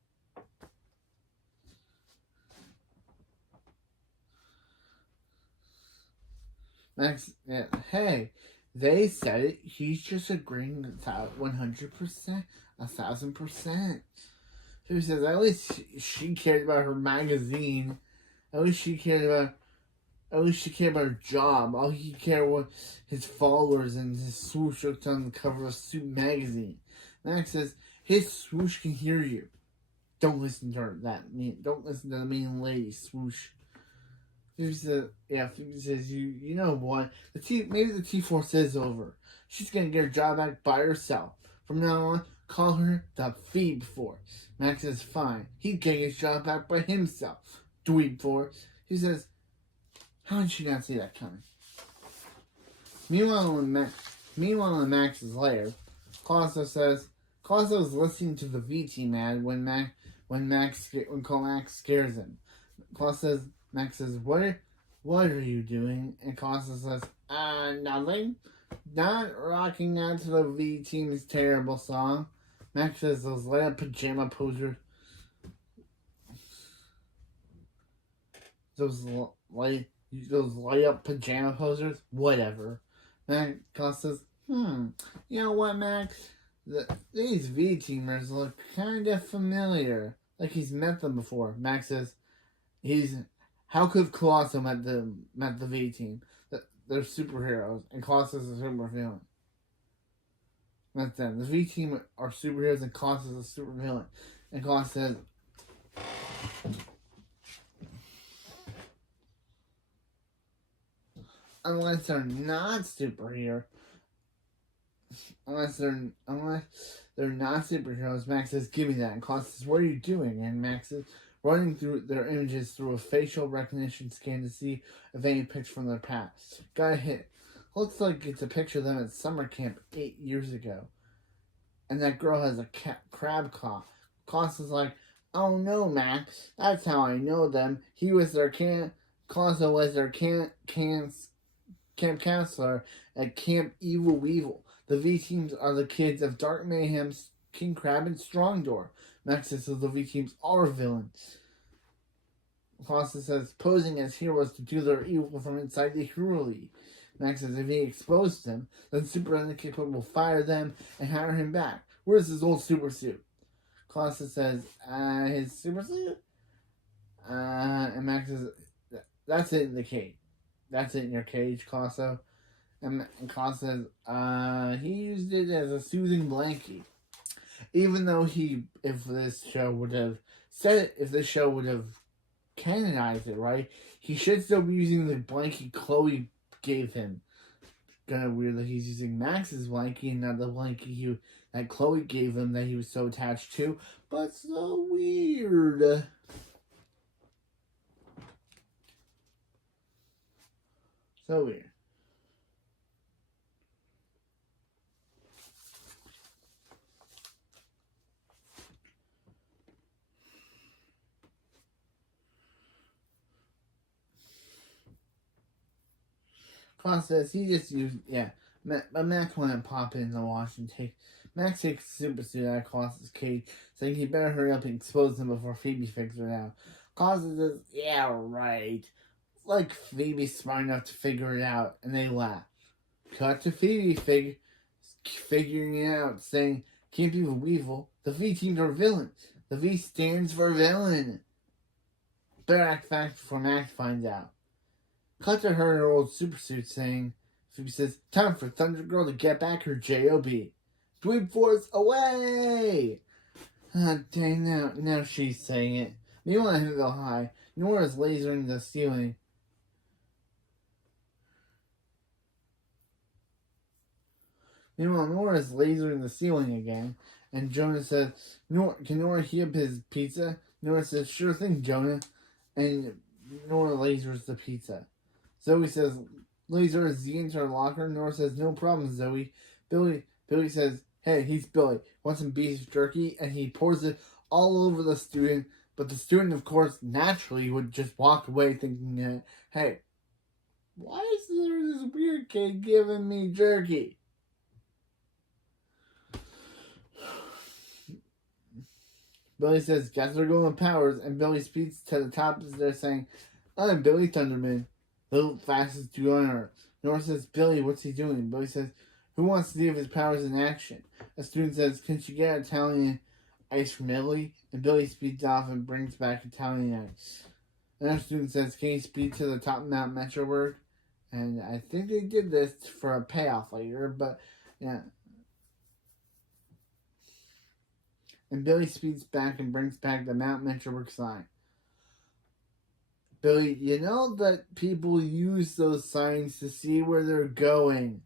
Max, yeah, hey, they said it. He's just agreeing 100%, 1,000%. Who says at least she cared about her magazine. At least she cared about her job. All he cared was his followers and his swoosh looked on the cover of Suit magazine. Max says his swoosh can hear you. Don't listen to her. Don't listen to the mean lady swoosh. Phoebe says, you know what? Maybe the T-Force is over. She's gonna get her job back by herself. From now on, call her the Phoebe Force. Max says, fine. He's getting his job back by himself. Dweeb Force. He says, how did she not see that coming? Meanwhile, in Max's lair, Claudio is listening to the V-Team ad when Max scares him. Max says, what are you doing? And Claudio says, nothing. Not rocking out to the V-Team's terrible song. Max says, those light up pajama posers. Those light up pajama posers? Whatever. Max says, you know what, Max? These V-teamers look kind of familiar. Like he's met them before. Max says, how could Colosso met the V-team? They're superheroes, and Colossus is a supervillain. That's them. The V-team are superheroes, and Colossus is a supervillain. And Colossus says, unless they're not superheroes, unless they're not superheroes, Max says, give me that. And Colossus says, what are you doing? And Max is running through their images through a facial recognition scan to see if any picture from their past. Got a hit. Looks like it's a picture of them at summer camp 8 years ago. And that girl has a crab claw. Colossus is like, oh no, Max, that's how I know them. He was their Colosso was their camp counselor at Camp Evil Weevil. The V-teams are the kids of Dark Mayhem's King Crab and Strong Door. Max says the V-teams are villains. Colossus says, posing as heroes to do their evil from inside the Hero League. Max says if he exposed them, then Super Syndicate will fire them and hire him back. Where's his old super suit? Colossus says, his super suit? And Max says, that's it in the cage. That's it in your cage, Colosso. And Colossus says, he used it as a soothing blanket. Even though if this show would have canonized it, right, he should still be using the blanket Chloe gave him. Kind of weird that he's using Max's blanket and not the blanket that Chloe gave him that he was so attached to, but so weird. So weird. Process, he just used, but Max went and pop in the wash and Max takes the super suit out of Colossus' cage, saying he better hurry up and expose him before Phoebe figures it out. Colossus says, yeah, right. Like Phoebe's smart enough to figure it out, and they laugh. Cut to Phoebe figuring it out, saying, can't be Weevil. The V-teams are villains. The V stands for villain. Better act fast before Max finds out. Cut to her in her old supersuit saying, Phoebe says, time for Thunder Girl to get back her J.O.B. Dweeb Force away! Dang, now she's saying it. Meanwhile, at Hiddenville High, Nora's lasering the ceiling. Again, and Jonah says, can Nora heat up his pizza? Nora says, sure thing, Jonah. And Nora lasers the pizza. Zoe says, laser Z into her locker. Nora says, no problem, Zoe. Billy says, hey, he's Billy. Want some beef jerky? And he pours it all over the student. But the student, of course, naturally would just walk away thinking, hey, why is there this weird kid giving me jerky? Billy says, guess they're going with powers. And Billy speaks to the top as they're saying, I'm Billy Thunderman, the fastest dude on Earth. Nora says, Billy, what's he doing? Billy says, who wants to see if his powers in action? A student says, can she get Italian ice from Italy? And Billy speeds off and brings back Italian ice. Another student says, can you speak to the top Mount Metroburg? And I think they did this for a payoff later, but yeah. And Billy speeds back and brings back the Mount Metroburg sign. Billy, you know that people use those signs to see where they're going.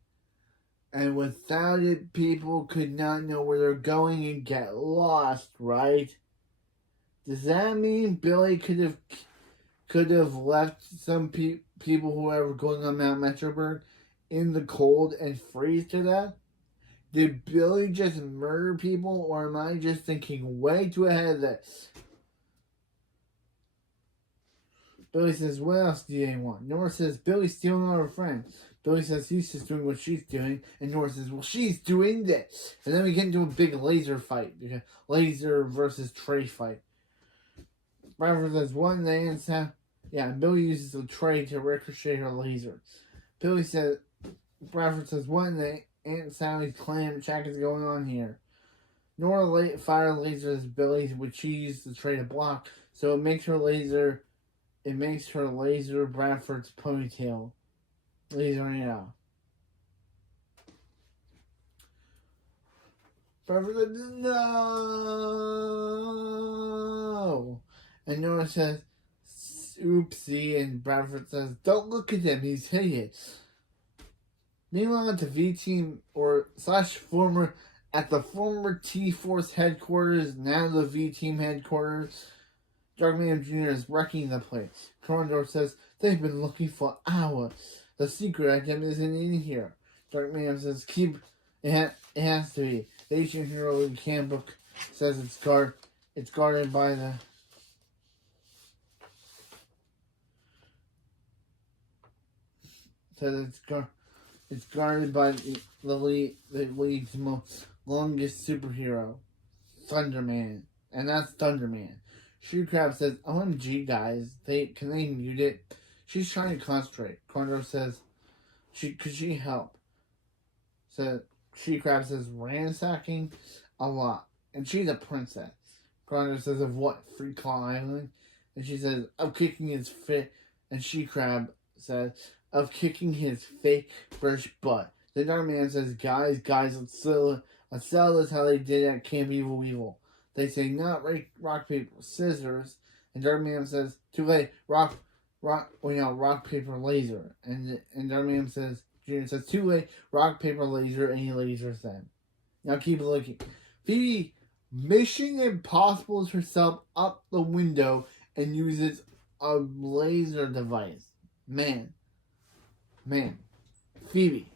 And without it, people could not know where they're going and get lost, right? Does that mean Billy could have left some people who are going on Mount Metroburg in the cold and freeze to death? Did Billy just murder people, or am I just thinking way too ahead of this? Billy says, what else do they want? Nora says, Billy's stealing all her friends. Billy says, he's just doing what she's doing. And Nora says, well, she's doing this. And then we get into a big laser fight. Laser versus tray fight. Bradford says, what? And they answer, and Billy uses the tray to ricochet her laser. Billy says, Bradford says, what? And Aunt Sally's clam check is going on here. Nora fire lasers Billy, which she used to trade a block, so it makes her laser Bradford's ponytail. Lasering out. Bradford says, no! And Nora says, oopsie, and Bradford says, don't look at him, he's hideous. Meanwhile, at the V Team at the former T-Force headquarters, now the V Team headquarters, Darkman Jr. is wrecking the place. Condor says, they've been looking for hours. The secret item isn't in here. Darkman says, it has to be. The Ancient Hero Handbook says it's guarded by the it's guarded by the league's longest superhero, Thunderman, and that's Thunderman. Shoe Crab says, "OMG, guys, can they mute it? She's trying to concentrate." Condor says, "Could she help?" So Shoe Crab says, "Ransacking a lot, and she's a princess." Condor says, "Of what? Free Claw Island?" And she says, "Of kicking his fit." And She Crab says, "Of kicking his fake British butt." The Darkman says, guys, let's sell this how they did at Camp Evil. They say, not rock, paper, scissors. And Darkman says, too late, rock, paper, laser. And Darkman says, Junior says, too late, rock, paper, laser, and he lasers them. Now keep looking. Phoebe, Mission Impossible herself up the window and uses a laser device. Man, Phoebe,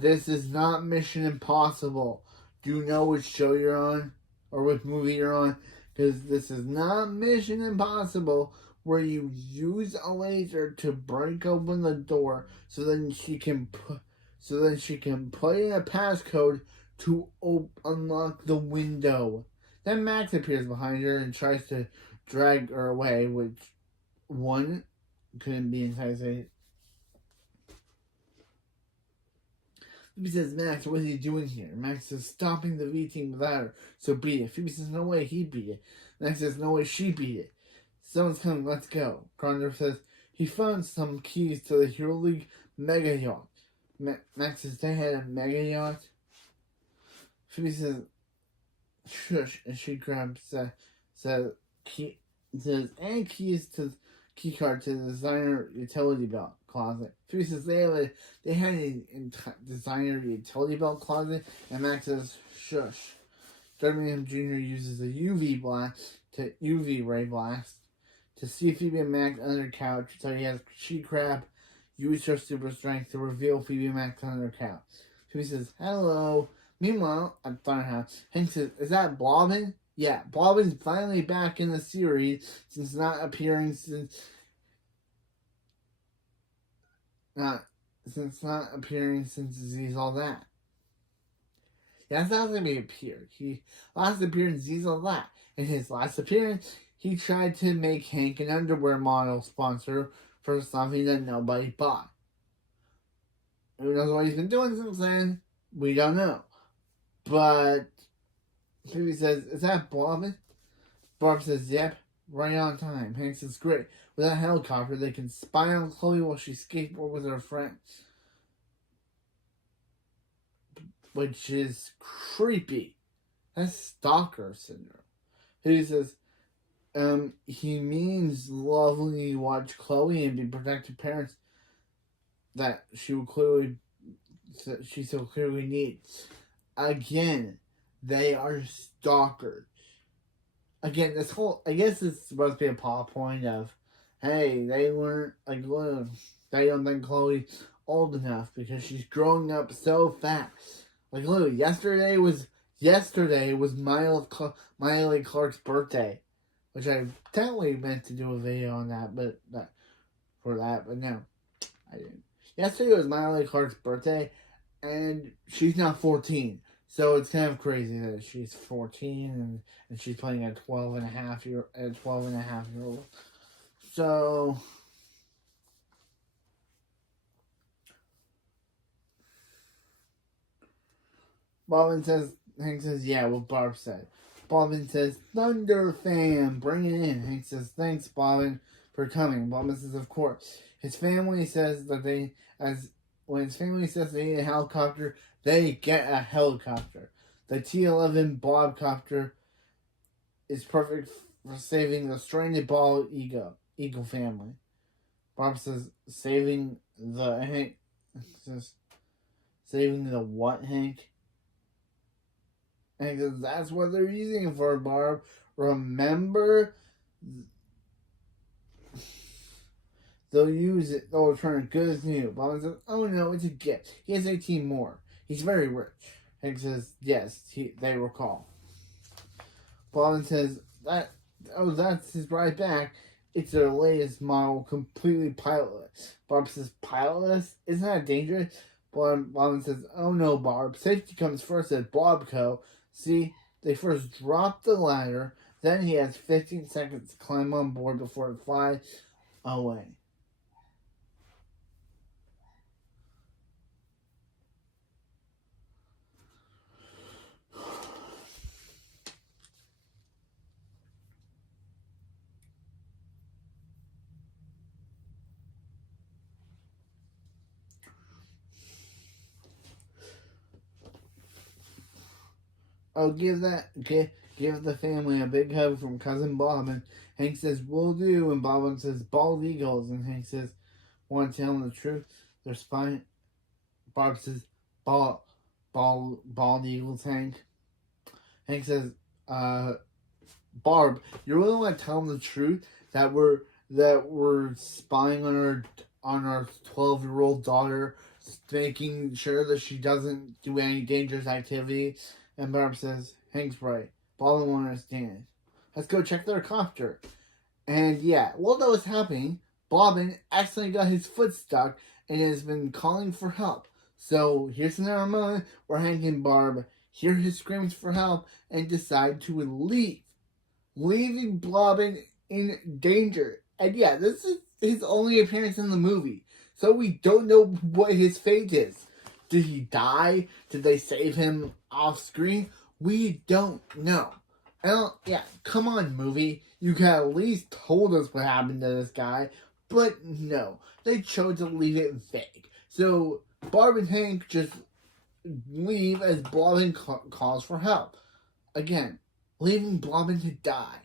this is not Mission Impossible. Do you know which show you're on? Or which movie you're on? Because this is not Mission Impossible, where you use a laser to break open the door so then she can put in a passcode to unlock the window. Then Max appears behind her and tries to drag her away, which one couldn't be enticing. Phoebe says, Max, what is he doing here? Max says, stopping the V Team without her, so beat it. Phoebe says, no way, he beat it. Max says, no way, she beat it. Someone's coming, let's go. Condor says, he found some keys to the Hero League Mega Yacht. Max says, they had a Mega Yacht? Phoebe says, shush, and She Crab says, and keys to key card to the designer utility belt closet. Phoebe says they had a designer utility belt closet, and Max says shush. Darkman Jr. uses a UV ray blast to see Phoebe and Max under the couch, so he has She Crab use her super strength to reveal Phoebe and Max under the couch. Phoebe says hello. Meanwhile, at Thunderhouse, Hank says, is that Blobbin? Yeah, Blobbin's finally back in the series since not appearing since Z's All That. Yeah, that's not going to be appeared. He last appeared in Z's All That. In his last appearance, he tried to make Hank an underwear model sponsor for something that nobody bought. Who knows what he's been doing since then? We don't know. But Phoebe says, is that Blobbin? Barb says, yep, right on time. Hank says, great. With that helicopter, they can spy on Chloe while she skateboards with her friends. Which is creepy. That's stalker syndrome. Phoebe says, he means lovely watch Chloe and be protective parents that she so clearly needs. Again, they are stalkers. Again, I guess it's supposed to be a plot point of, hey, they weren't, they don't think Chloe's old enough because she's growing up so fast. Like, literally, yesterday was Miley Clark's birthday, which I technically meant to do a video on that, but no, I didn't. Yesterday was Miley Clark's birthday, and she's now 14. So it's kind of crazy that she's 14 and she's playing a 12 and a half year old. So Bobbin says Hank says, yeah, what Barb said. Bobbin says, Thunder Fan, bring it in. Hank says, thanks, Bobbin, for coming. Bobbin says, of course. His family says that when his family says they need a helicopter, they get a helicopter. The T-11 Bobcopter is perfect for saving the stranded bald eagle family. Bob says, saving the Hank says, saving the what, Hank? Hank says, that's what they're using it for, Barb. Remember, they'll use it, they'll return it good as new. Bob says, oh no, it's a gift. He has 18 more. He's very rich. Hank says, yes, they recall. Bob says, that's his ride back. It's their latest model, completely pilotless. Barb says, pilotless? Isn't that dangerous? Bob says, oh no, Barb. Safety comes first at Bobco. See, they first drop the ladder, then he has 15 seconds to climb on board before it flies away. Oh, give the family a big hug from Cousin Bob. And Hank says, will do. And Bob says, bald eagles. And Hank says, want to tell them the truth? They're spying. Bob says, bald eagles, Hank. Hank says, Barb, you really want to tell them the truth? That we're spying on our 12-year-old daughter, making sure that she doesn't do any dangerous activity. And Barb says, Hank's right. Bob won't understand. Let's go check their copter. And yeah, while that was happening, Bobbin accidentally got his foot stuck and has been calling for help. So here's another moment where Hank and Barb hear his screams for help and decide to leave. Leaving Bobbin in danger. And yeah, this is his only appearance in the movie. So we don't know what his fate is. Did he die? Did they save him off screen? We don't know. And yeah, come on, movie. You could at least told us what happened to this guy. But no, they chose to leave it vague. So Barb and Hank just leave as Bobbin calls for help. Again, leaving Bobbin to die.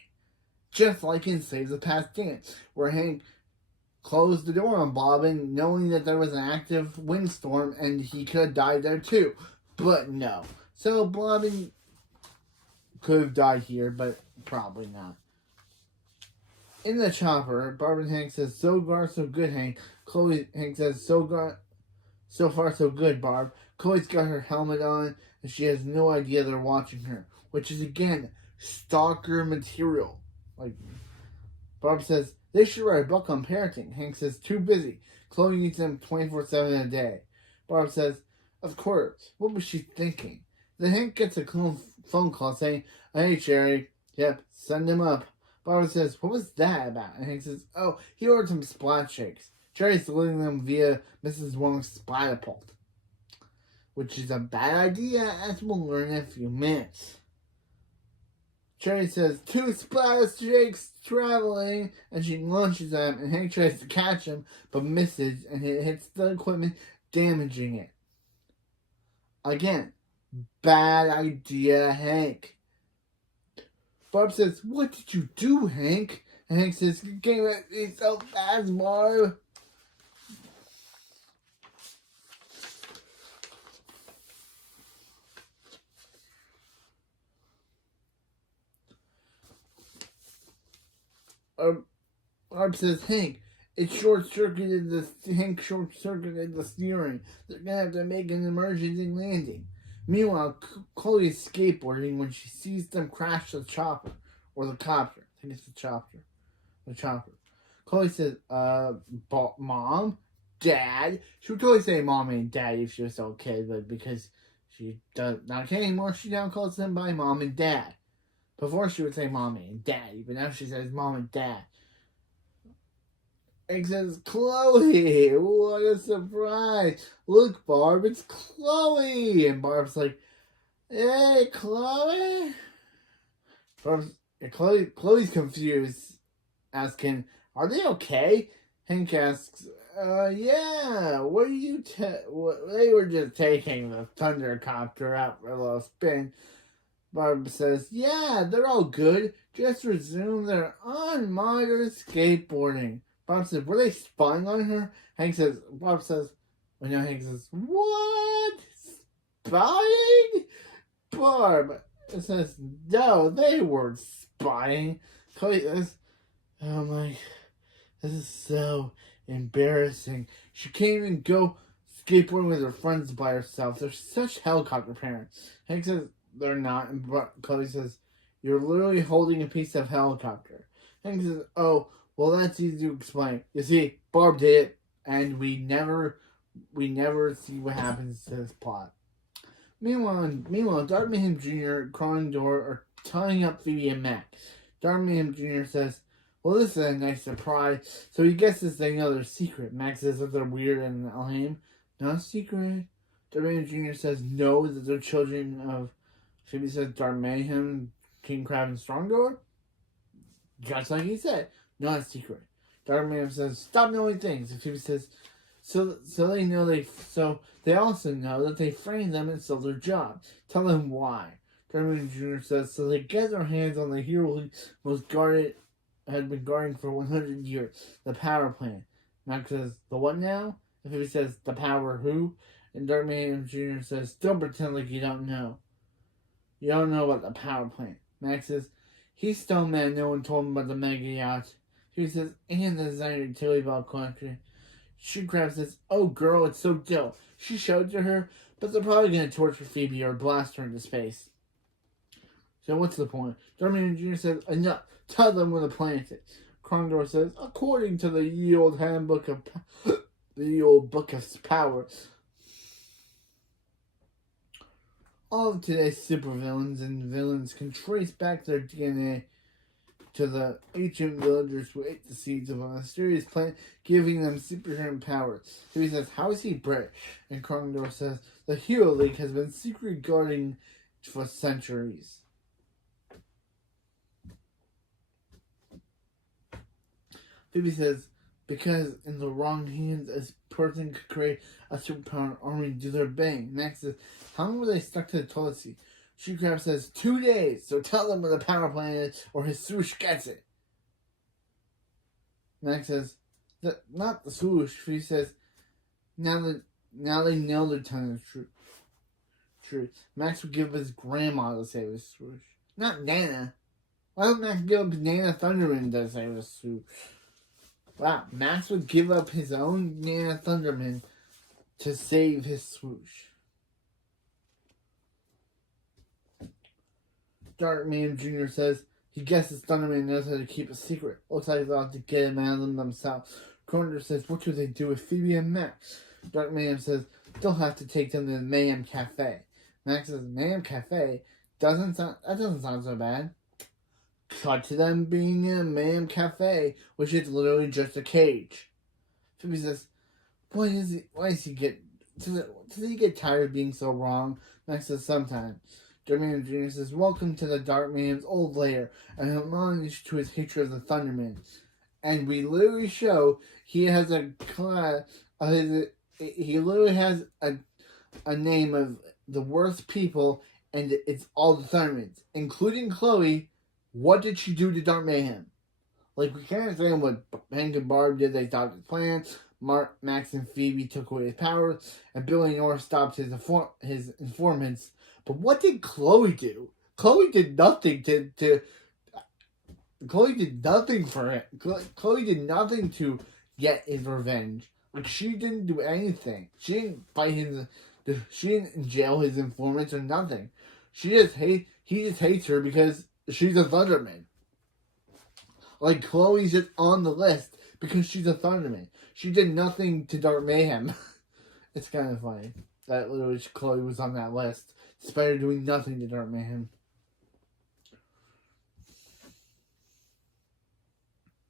Just like in Save the Past Dance, where Hank closed the door on Bobbin, knowing that there was an active windstorm and he could have died there too. But no. So Bobbin could have died here, but probably not. In the chopper, Barb and Hank says, so far so good, Hank. Hank says, so far so good, Barb. Chloe's got her helmet on and she has no idea they're watching her. Which is, again, stalker material. Like, Barb says, they should write a book on parenting. Hank says, too busy. Chloe needs them 24/7 a day. Barb says, of course. What was she thinking? Then Hank gets a phone call saying, hey, Sherry. Yep, send him up. Barb says, what was that about? And Hank says, oh, he ordered some splat shakes. Sherry's delivering them via Mrs. Wong's Splatapult. Which is a bad idea, as we'll learn in a few minutes. Cherry says, 2 splash shakes traveling, and she launches them, and Hank tries to catch him, but misses, and it hits the equipment, damaging it. Again, bad idea, Hank. Barb says, what did you do, Hank? And Hank says, you came at me so fast, Barb. Barb says, Hank, Hank short-circuited the steering. They're gonna have to make an emergency landing. Meanwhile, Chloe is skateboarding when she sees them crash the chopper. Or the copter. I think it's the chopper. The chopper. Chloe says, Mom? Dad? She would totally say Mommy and Daddy if she was still a kid, but because she does not care anymore, she now calls them by Mom and Dad. Before she would say Mommy and Daddy, but now she says Mom and Dad. Hank says, Chloe, what a surprise. Look, Barb, it's Chloe. And Barb's like, Hey, Chloe. Chloe's confused, asking, "Are they okay?" Hank asks, yeah. What are you? They were just taking the thundercopter out for a little spin." Barb says, "Yeah, they're all good. Just resume their unmonitored skateboarding." Bob says, "Were they spying on her?" Bob says, well, no, Hank says, "What? Spying?" Barb says, "No, they weren't spying." Chloe says, "Oh my, this is so embarrassing. She can't even go skateboarding with her friends by herself. They're such helicopter parents." Hank says, "They're not." And Chloe says, "You're literally holding a piece of helicopter." Hank says, "Oh, well, that's easy to explain. You see, Barb did it, and we never see what happens to this plot." Meanwhile, Dark Mayhem Jr., Crawling Door are tying up Phoebe and Mac. Dark Mayhem Jr. says, "Well, this is a nice surprise." So he guesses they know their secret. Max says that they're weird and lame. "Not a secret." Dark Mayhem Jr. says, "No, that they're children of..." Phoebe says, "Dark Mayhem, King Crab, and Strong Door." Just like he said, not a secret. Dark Mayhem says, "Stop knowing things." And Phoebe says, So they also know that they framed them and stole their job. Tell them why." Darwin Jr. says, "So they get their hands on the hero who had been guarding for 100 years, the power plant." Max says, "The what now?" And he says, "The power who?" And Darwin Jr. says, "Don't pretend like you don't know. You don't know about the power plant." Max says, "He's Stone Man. No one told him about the mega yacht." He says, "And the designer utility belt collection." Shoe Crab says, "Oh, girl, it's so dope." She showed to her, but they're probably going to torture Phoebe or blast her into space. So what's the point? Darman Jr. says, "Enough. Tell them where the planet is." Crondor says, "According to the ye old handbook of the ye old book of power, all of today's supervillains and villains can trace back their DNA to the ancient villagers who ate the seeds of a mysterious plant, giving them superhuman powers." He says, "How is he British?" And Crondor says, "The Hero League has been secretly guarding for centuries." Phoebe says, "Because in the wrong hands, a person could create a superpower army and do their bang." Max says, "How long were they stuck to the toilet seat?" Shoe Crab says, 2 days, so tell them where the power plant is or his swoosh gets it." Max says, "Not the swoosh." He says, now they know they're telling the truth. Max would give up his grandma to save his swoosh. Not Nana. Why would Max give up Nana Thunderman to save his swoosh? Wow, Max would give up his own Nana Thunderman to save his swoosh. Darkman Jr. says he guesses Thunderman knows how to keep a secret. Looks like they'll have to get him out of them themselves. Corner says, "What do they do with Phoebe and Max?" Darkman says, "They'll have to take them to the Mayhem Cafe." Max says, "Mayhem Cafe? That doesn't sound so bad." Cut to them being in a Mayhem Cafe, which is literally just a cage. Phoebe says, Does he get tired of being so wrong?" Max says, "Sometimes." Darkman Jr. says, "Welcome to the Darkman's old lair," and homage to his hatred of the Thunderman. And we literally show he has he literally has a name of the worst people, and it's all the Thundermans, including Chloe. What did she do to Dark Mayhem? Like, we can't understand what Hank and Barb did. They stopped his plan. Max and Phoebe took away his powers, and Billy North stopped his informants. But what did Chloe do? Chloe did nothing Chloe did nothing for it. Chloe did nothing to get his revenge. Like, she didn't do anything. She didn't fight him. She didn't jail his informants or nothing. He just hates her because she's a Thunderman. Like, Chloe's just on the list because she's a Thunderman. She did nothing to Dark Mayhem. It's kind of funny that literally Chloe was on that list, despite her doing nothing to Dark Mayhem.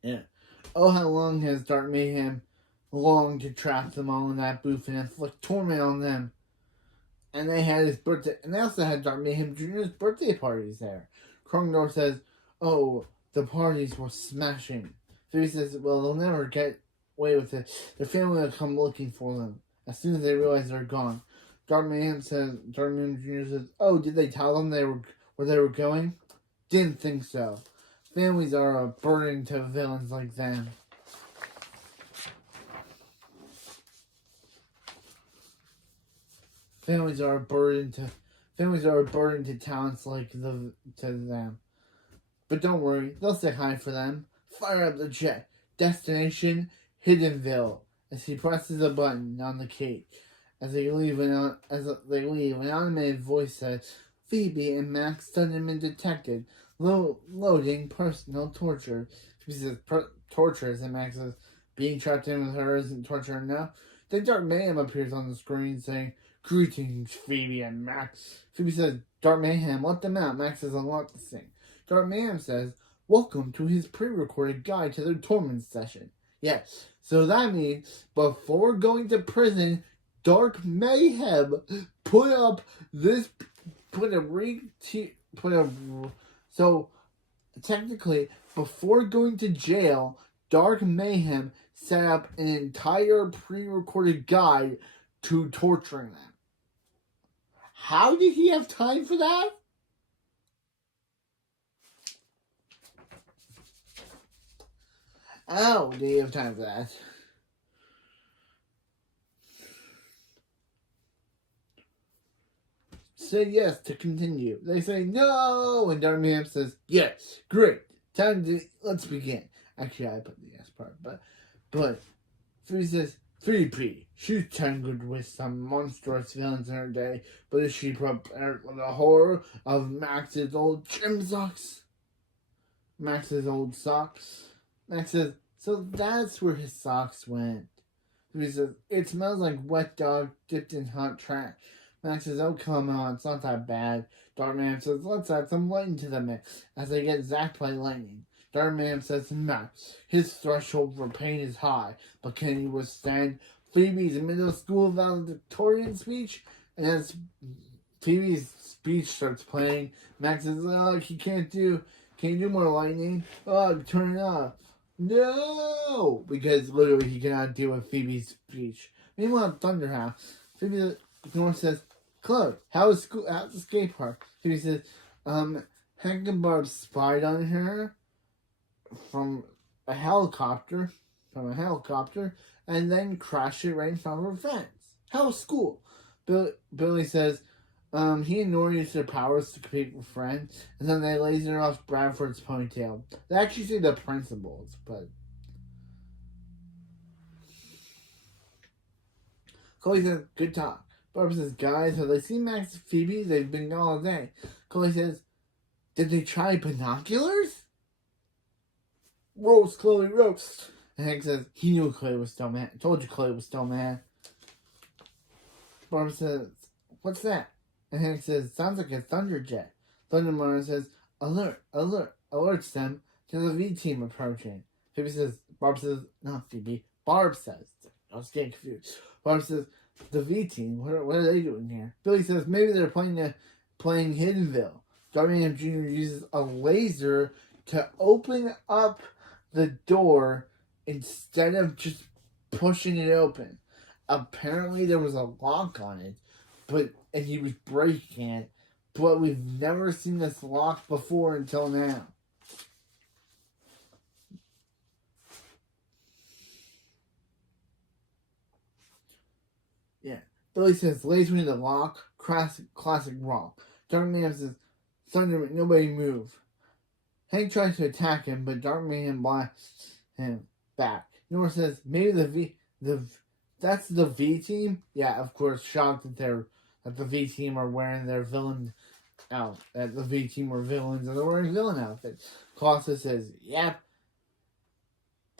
Yeah. Oh, how long has Dark Mayhem longed to trap them all in that booth and inflict torment on them? And they had his birthday, and they also had Dark Mayhem Jr.'s birthday parties there. Krongdor says, "Oh, the parties were smashing." Phoebe says, "Well, they'll never get away with it. Their family will come looking for them as soon as they realize they're gone." Dark Mayhem Jr. says, "Oh, did they tell them where they were going?" "Didn't think so. Families are a burden to villains like them." Families are a burden to talents like to them. But don't worry, they'll say hi for them. Fire up the jet. Destination Hiddenville. As he presses a button on the key. As they leave, an automated voice says, "Phoebe and Max Thunderman detected. Loading personal torture." Phoebe says, "Torture," and Max says, "Being trapped in with her isn't torture enough." Then Dark Mayhem appears on the screen saying, "Greetings, Phoebe and Max." Phoebe says, "Dark Mayhem, let them out." Max has a lot to sing. Dark Mayhem says, "Welcome to his pre-recorded guide to their torment session." Yes, so that means before going to prison, Dark Mayhem so technically before going to jail, Dark Mayhem set up an entire pre-recorded guide to torturing them. How did he have time for that? Oh, did he have time for that? Say yes to continue. They say no, and Dark Mayhem says yes. Great. Let's begin. Actually, I put the yes part, but Phoebe says, "Phoebe, she's tangled with some monstrous villains in her day, but is she prepared for the horror of Max's old gym socks?" Max's old socks. Max says, "So that's where his socks went." Phoebe says, "It smells like wet dog dipped in hot trash." Max says, "Oh, come on, it's not that bad." Dark Mayhem says, "Let's add some lightning to the mix," as they get zapped by lightning. Dark Mayhem says to Max, his threshold for pain is high, but can he withstand Phoebe's middle school valedictorian speech? And as Phoebe's speech starts playing, Max says, "Oh, can you do more lightning? Oh, turn it off." No! Because literally he cannot deal with Phoebe's speech. Meanwhile, Thunderhouse, Phoebe North says, "Chloe, how's the skate park?" Phoebe says, Hank and Barb spied on her from a helicopter, and then crashed it right in front of her fence. How's school? Billy says, he and Nora used their powers to compete with friends, and then they laser off Bradford's ponytail. They actually say the principals, but Chloe says, "Good talk." Barbara says, "Guys, have they seen Max and Phoebe? They've been gone all day." Chloe says, "Did they try binoculars?" "Roast, Chloe, roast." And Hank says, he knew Chloe was still mad. I told you Chloe was still mad. Barbara says, "What's that?" And Hank says, "Sounds like a thunderjet." Thunderman says, "Alert, alert," alerts them to the V-team approaching. Phoebe says, Barb says, not Phoebe, Barb says, I was getting confused. Barb says, "The V-team, what are they doing here?" Billy says, "Maybe they're playing Hiddenville." Dark Mayhem Jr. uses a laser to open up the door instead of just pushing it open. Apparently there was a lock on it, and he was breaking it, but we've never seen this lock before until now. Yeah. Billy says, "Laser in the lock, classic wrong." Dark Mayhem says, "Thunder, nobody move." Hank tries to attack him, but Dark Mayhem blasts him back. Nora says, "Maybe that's the V team." Yeah, of course, shocked that the V team are wearing their villain out. That the V team are villains and they're wearing villain outfits. Colossus says, "Yep."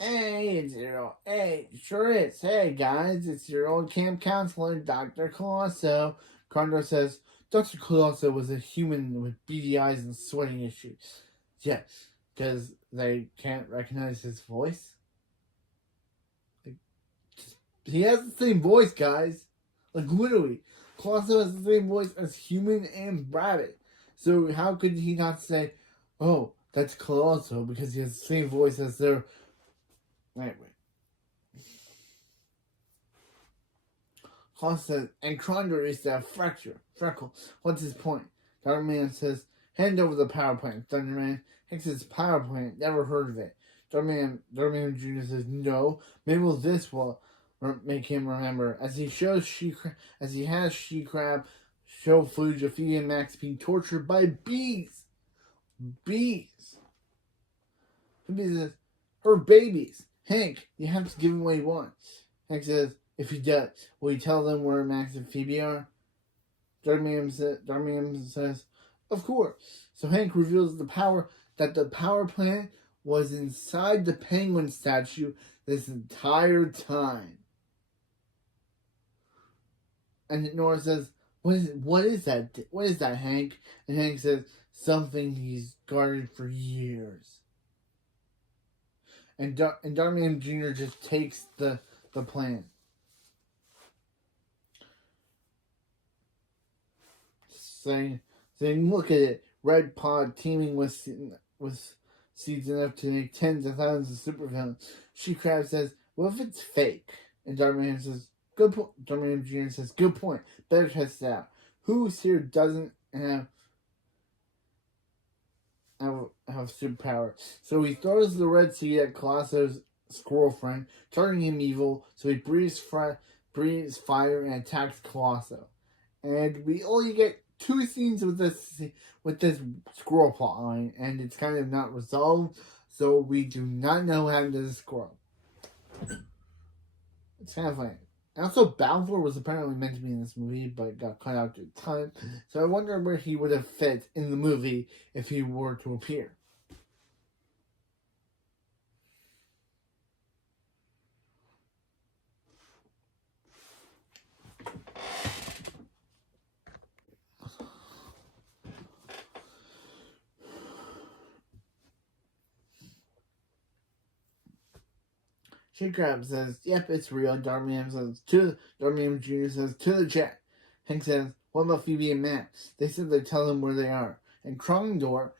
"Hey, sure is. Hey guys, it's your old camp counselor, Dr. Colosso." Condor says, "Dr. Colosso was a human with beady eyes and sweating issues." Yes, because they can't recognize his voice. He has the same voice, guys. Like, literally. Colosso has the same voice as Human and Rabbit. So how could he not say, oh, that's Colosso, because he has the same voice as their... Anyway. Colosso says, and Condor is that freckle. What's his point? Thunderman says, hand over the power plant, Thunderman. Hank says, power plant, never heard of it. Thunderman Jr. says, no, maybe this will make him remember. As he has She-Crab show footage of Phoebe and Max being tortured by bees. Bees. Phoebe says, her babies. Hank, you have to give him what he wants. Hank says, if he does, will you tell them where Max and Phoebe are? Darmian says, of course. So Hank reveals the power plant was inside the penguin statue this entire time. And Nora says, what is that? What is that, Hank? And Hank says, something he's guarded for years. And Darmian Jr. just takes the plant. Saying, look at it, red pod teeming with seeds enough to make tens of thousands of supervillains. She-Crab says, what if it's fake? And Darmian says, good point. Darmian Jr. says, good point. Better test it out. Who here doesn't have superpower? So he throws the red seed at Colosso's squirrel friend, turning him evil. So he breathes fire and attacks Colosso. And we only get 2 scenes with this squirrel plot line, and it's kind of not resolved, so we do not know what happened to the squirrel. It's kind of funny. And also, Balfour was apparently meant to be in this movie, but got cut out due to time, so I wonder where he would have fit in the movie if he were to appear. She-Crab says, yep, it's real. Darmian Jr. says, to the jet. Hank says, what about Phoebe and Max? They said they'd tell them where they are. And Krondor,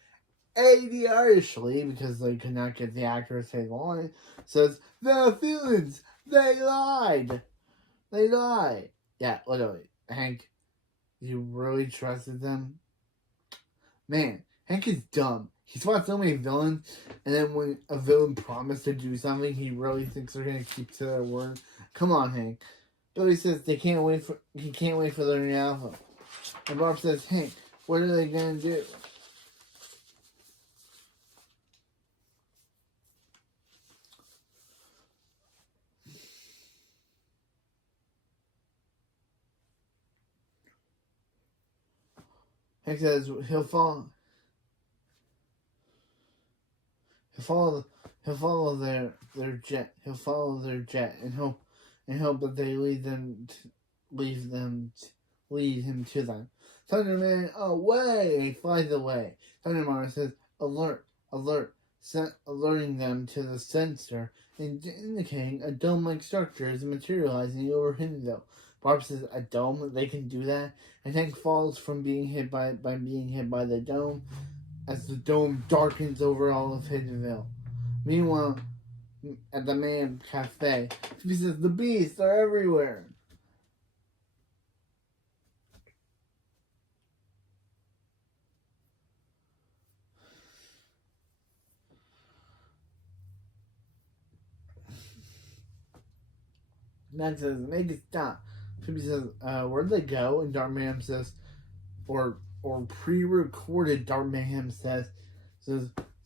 idiotically, because they could not get the actor to say the line, says, the villains, they lied. They lied. Yeah, literally. Hank, you really trusted them? Man, Hank is dumb. He's fought so many villains, and then when a villain promised to do something, he really thinks they're gonna keep to their word. Come on, Hank. Billy says he can't wait for their new alpha. And Bob says, Hank, what are they gonna do? Hank says he'll follow their jet. He'll follow their jet and hope that they lead him to them. Thunderman, away! He flies away. Thunderman says, alert, alerting them to the sensor, indicating a dome-like structure is materializing over Hiddenville. Barb says, a dome? They can do that? And Hank falls from being hit by being hit by the dome, as the dome darkens over all of Hiddenville. Meanwhile, at the Man Cafe, he says, the beasts are everywhere. Max says, make it stop. Phoebe says, where'd they go? And Dark Mayhem says, or pre-recorded Dark Mayhem says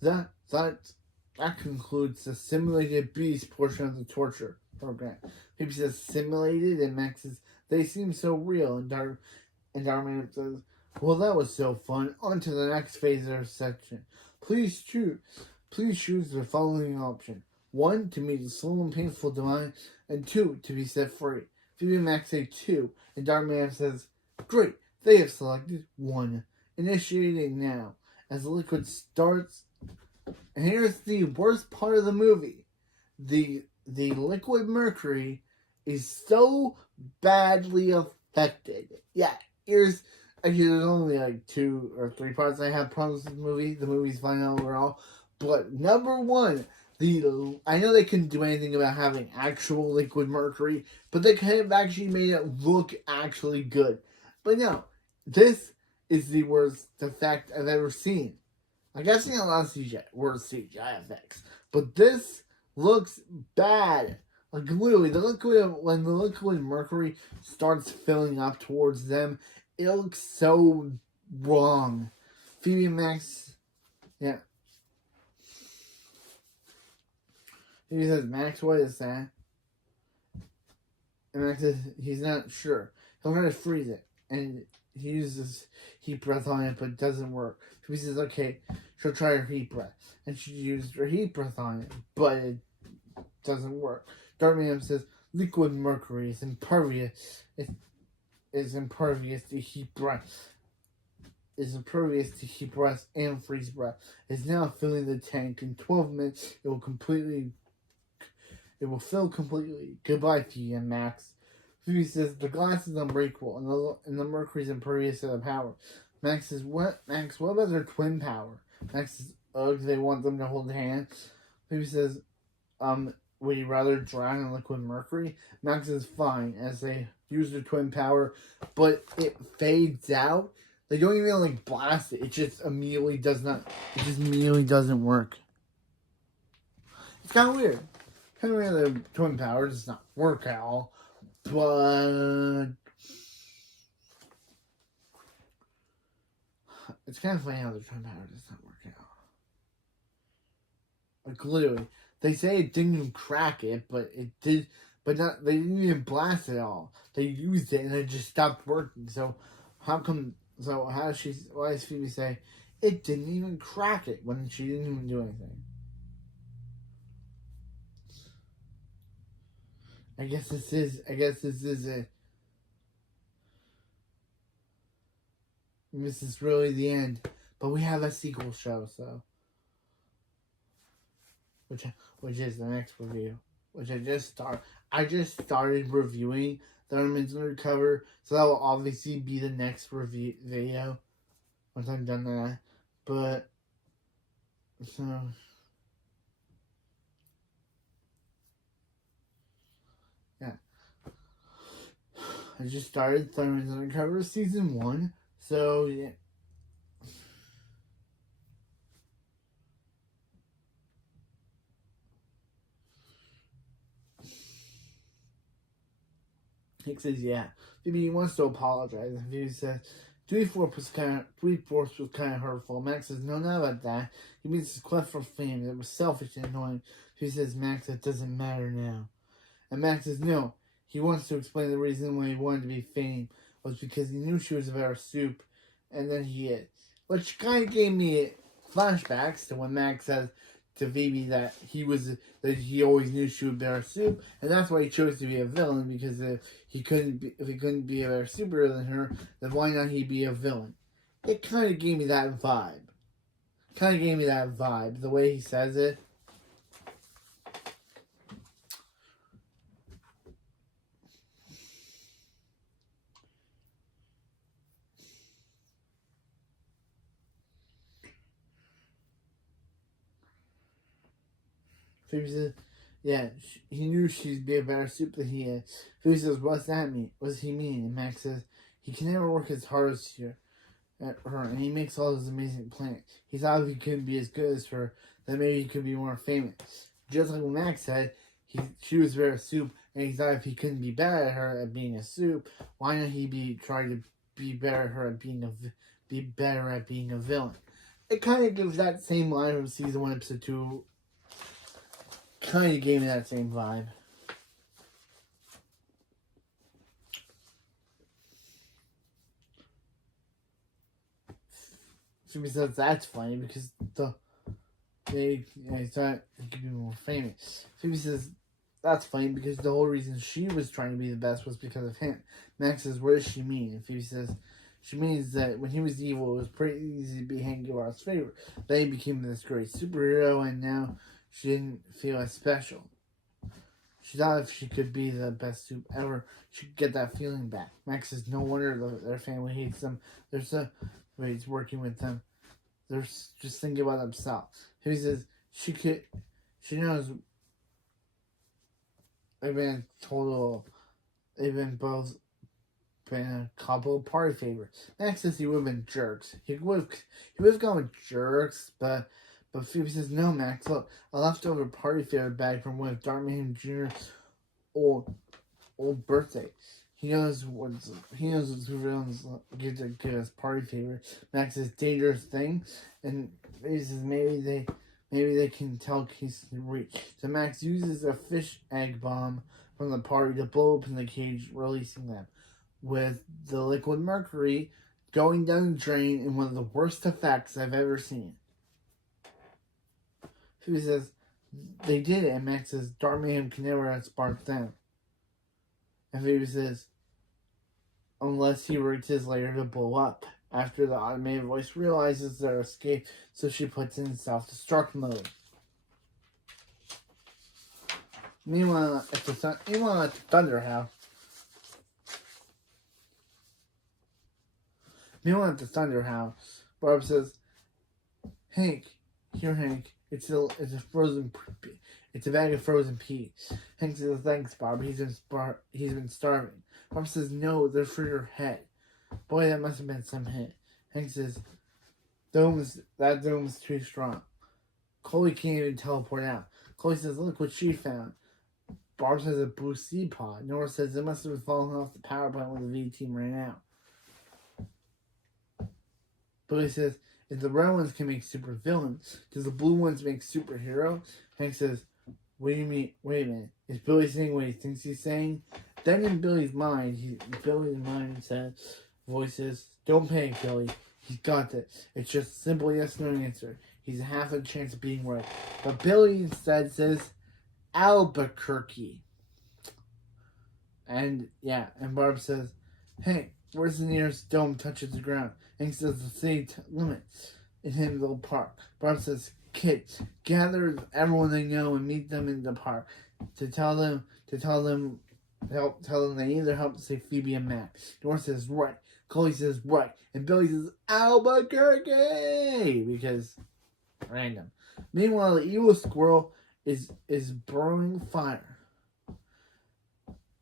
that concludes the simulated beast portion of the torture program. Phoebe says, simulated? And Max says, they seem so real. And Dark Mayhem says, well, that was so fun. On to the next phase of our section. Please choose the following option. 1, to meet a slow and painful demise, and 2, to be set free. Phoebe and Max say 2, and Darkman says, great, they have selected 1. Initiating now. As the liquid starts, and here's the worst part of the movie. The liquid mercury is so badly affected. Yeah, here's actually there's only like 2 or 3 parts I have problems with the movie. The movie's fine overall, but number one, I know they couldn't do anything about having actual liquid mercury, but they could have actually made it look actually good. But no, this is the worst effect I've ever seen. Like I've seen a lot of worse CGI effects, but this looks bad. Like literally, when the liquid mercury starts filling up towards them, it looks so wrong. Phoebe and Max, yeah. Phoebe says, "Max, what is that?" And Max says he's not sure. He'll try to freeze it, and he uses heat breath on it, but it doesn't work. Phoebe says, "Okay, she'll try her heat breath," and she used her heat breath on it, but it doesn't work. Dartman says liquid mercury is impervious. It is impervious to heat breath. Is impervious to heat breath and freeze breath. It's now filling the tank. In 12 minutes, it will fill completely. Goodbye, Phoebe and Max. Phoebe says the glass is unbreakable and the mercury is impervious to the power. Max says, "What, Max? What about their twin power?" Max says, "Oh, do they want them to hold hands?" Phoebe says, "Would you rather drown in liquid mercury?" Max is fine as they use their twin power, but it fades out. They don't even like blast it. It just immediately does not. It just immediately doesn't work. It's kind of weird. Kind of weird that the twin power does not work at all, but it's kind of funny how the twin power does not work out. Like literally, they say it didn't even crack it, but it did. But not. They didn't even blast it at all. They used it and it just stopped working. So how come? So why does Phoebe say it didn't even crack it when she didn't even do anything? I guess this is it. This is really the end. But we have a sequel show, so which is the next review. Which I just started reviewing Thundermans Undercover, so that will obviously be the next review video once I'm done that. But so yeah, I just started Thundermans Undercover season 1. So yeah. Nick says, "Yeah." Phoebe wants to apologize, and Phoebe says, Three-fourths was kind of hurtful. Max says, "No, not about that. He means his quest for fame. It was selfish and annoying." Phoebe says, "Max, it doesn't matter now." And Max says, "No. He wants to explain the reason why he wanted to be fame was because he knew she was a better soup, and then he is." Which kind of gave me flashbacks to when Max says to Phoebe that he always knew she would be our soup, and that's why he chose to be a villain, because if he couldn't be a better superhero than her, then why not he be a villain? It kind of gave me that vibe. The way he says it. Phoebe says, "Yeah, he knew she'd be a better soup than he is." Phoebe says, "What's that mean? What does he mean?" And Max says, "He can never work as hard as her, and he makes all those amazing plans. He thought if he couldn't be as good as her, then maybe he could be more famous." Just like Max said, she was a better soup, and he thought if he couldn't be better at her at being a soup, why not he try to be better at her at being a villain? It kind of gives that same line from season 1, episode 2. Kind of gave me that same vibe. Phoebe says that's funny because he thought he could be more famous. Phoebe says that's funny because the whole reason she was trying to be the best was because of him. Max says, "What does she mean?" And Phoebe says, "She means that when he was evil, it was pretty easy to be Hank Guevara's favorite. Then he became this great superhero, and now she didn't feel as special. She thought if she could be the best soup ever, she could get that feeling back. Max says no wonder their family hates them. They're so he's working with them. They're just thinking about themselves. He says she knows they've been both been a couple of party favorites. Max says he would have been jerks. He would have gone with jerks, but Phoebe says, no, Max, look, a leftover party favorite bag from one of Dartmouth Jr.'s old birthday. He knows what's everyone's good as party favorite. Max's dangerous thing, and he says maybe they can tell Casey to reach. So Max uses a fish egg bomb from the party to blow open the cage, releasing them, with the liquid mercury going down the drain in one of the worst effects I've ever seen. Phoebe says they did it, and Max says Dartmouth can never outspark them. And Phoebe says, unless he reaches later to blow up. After the automated voice realizes their escape, so she puts in self-destruct mode. Meanwhile, at the Thunder House, Barb says, Hank, it's a bag of frozen peas. Hank says, thanks, Barb. He's been starving. Barb says, no, they're for your head. Boy, that must have been some hit. Hank says, that dome is too strong. Chloe can't even teleport out. Chloe says, look what she found. Barb says a blue sea pod. Nora says it must have been falling off the power plant when the V team ran out. Billy says, if the red ones can make super villains, does the blue ones make superheroes? Hank says, what do you mean? Wait a minute. Is Billy saying what he thinks he's saying? Then in Billy's mind says, voices, don't panic, Billy. He's got this. It's just a simple yes no answer. He's half a chance of being right. But Billy instead says, Albuquerque. And Barb says, hey, where's the nearest dome touches the ground? Hank says the city limit in Hiddenville Park. Barb says, kids, gather everyone they know and meet them in the park to tell them they need their help to save Phoebe and Max. Nora says, right. Chloe says, right. And Billy says, Albuquerque! Because random. Meanwhile, the evil squirrel is burning fire.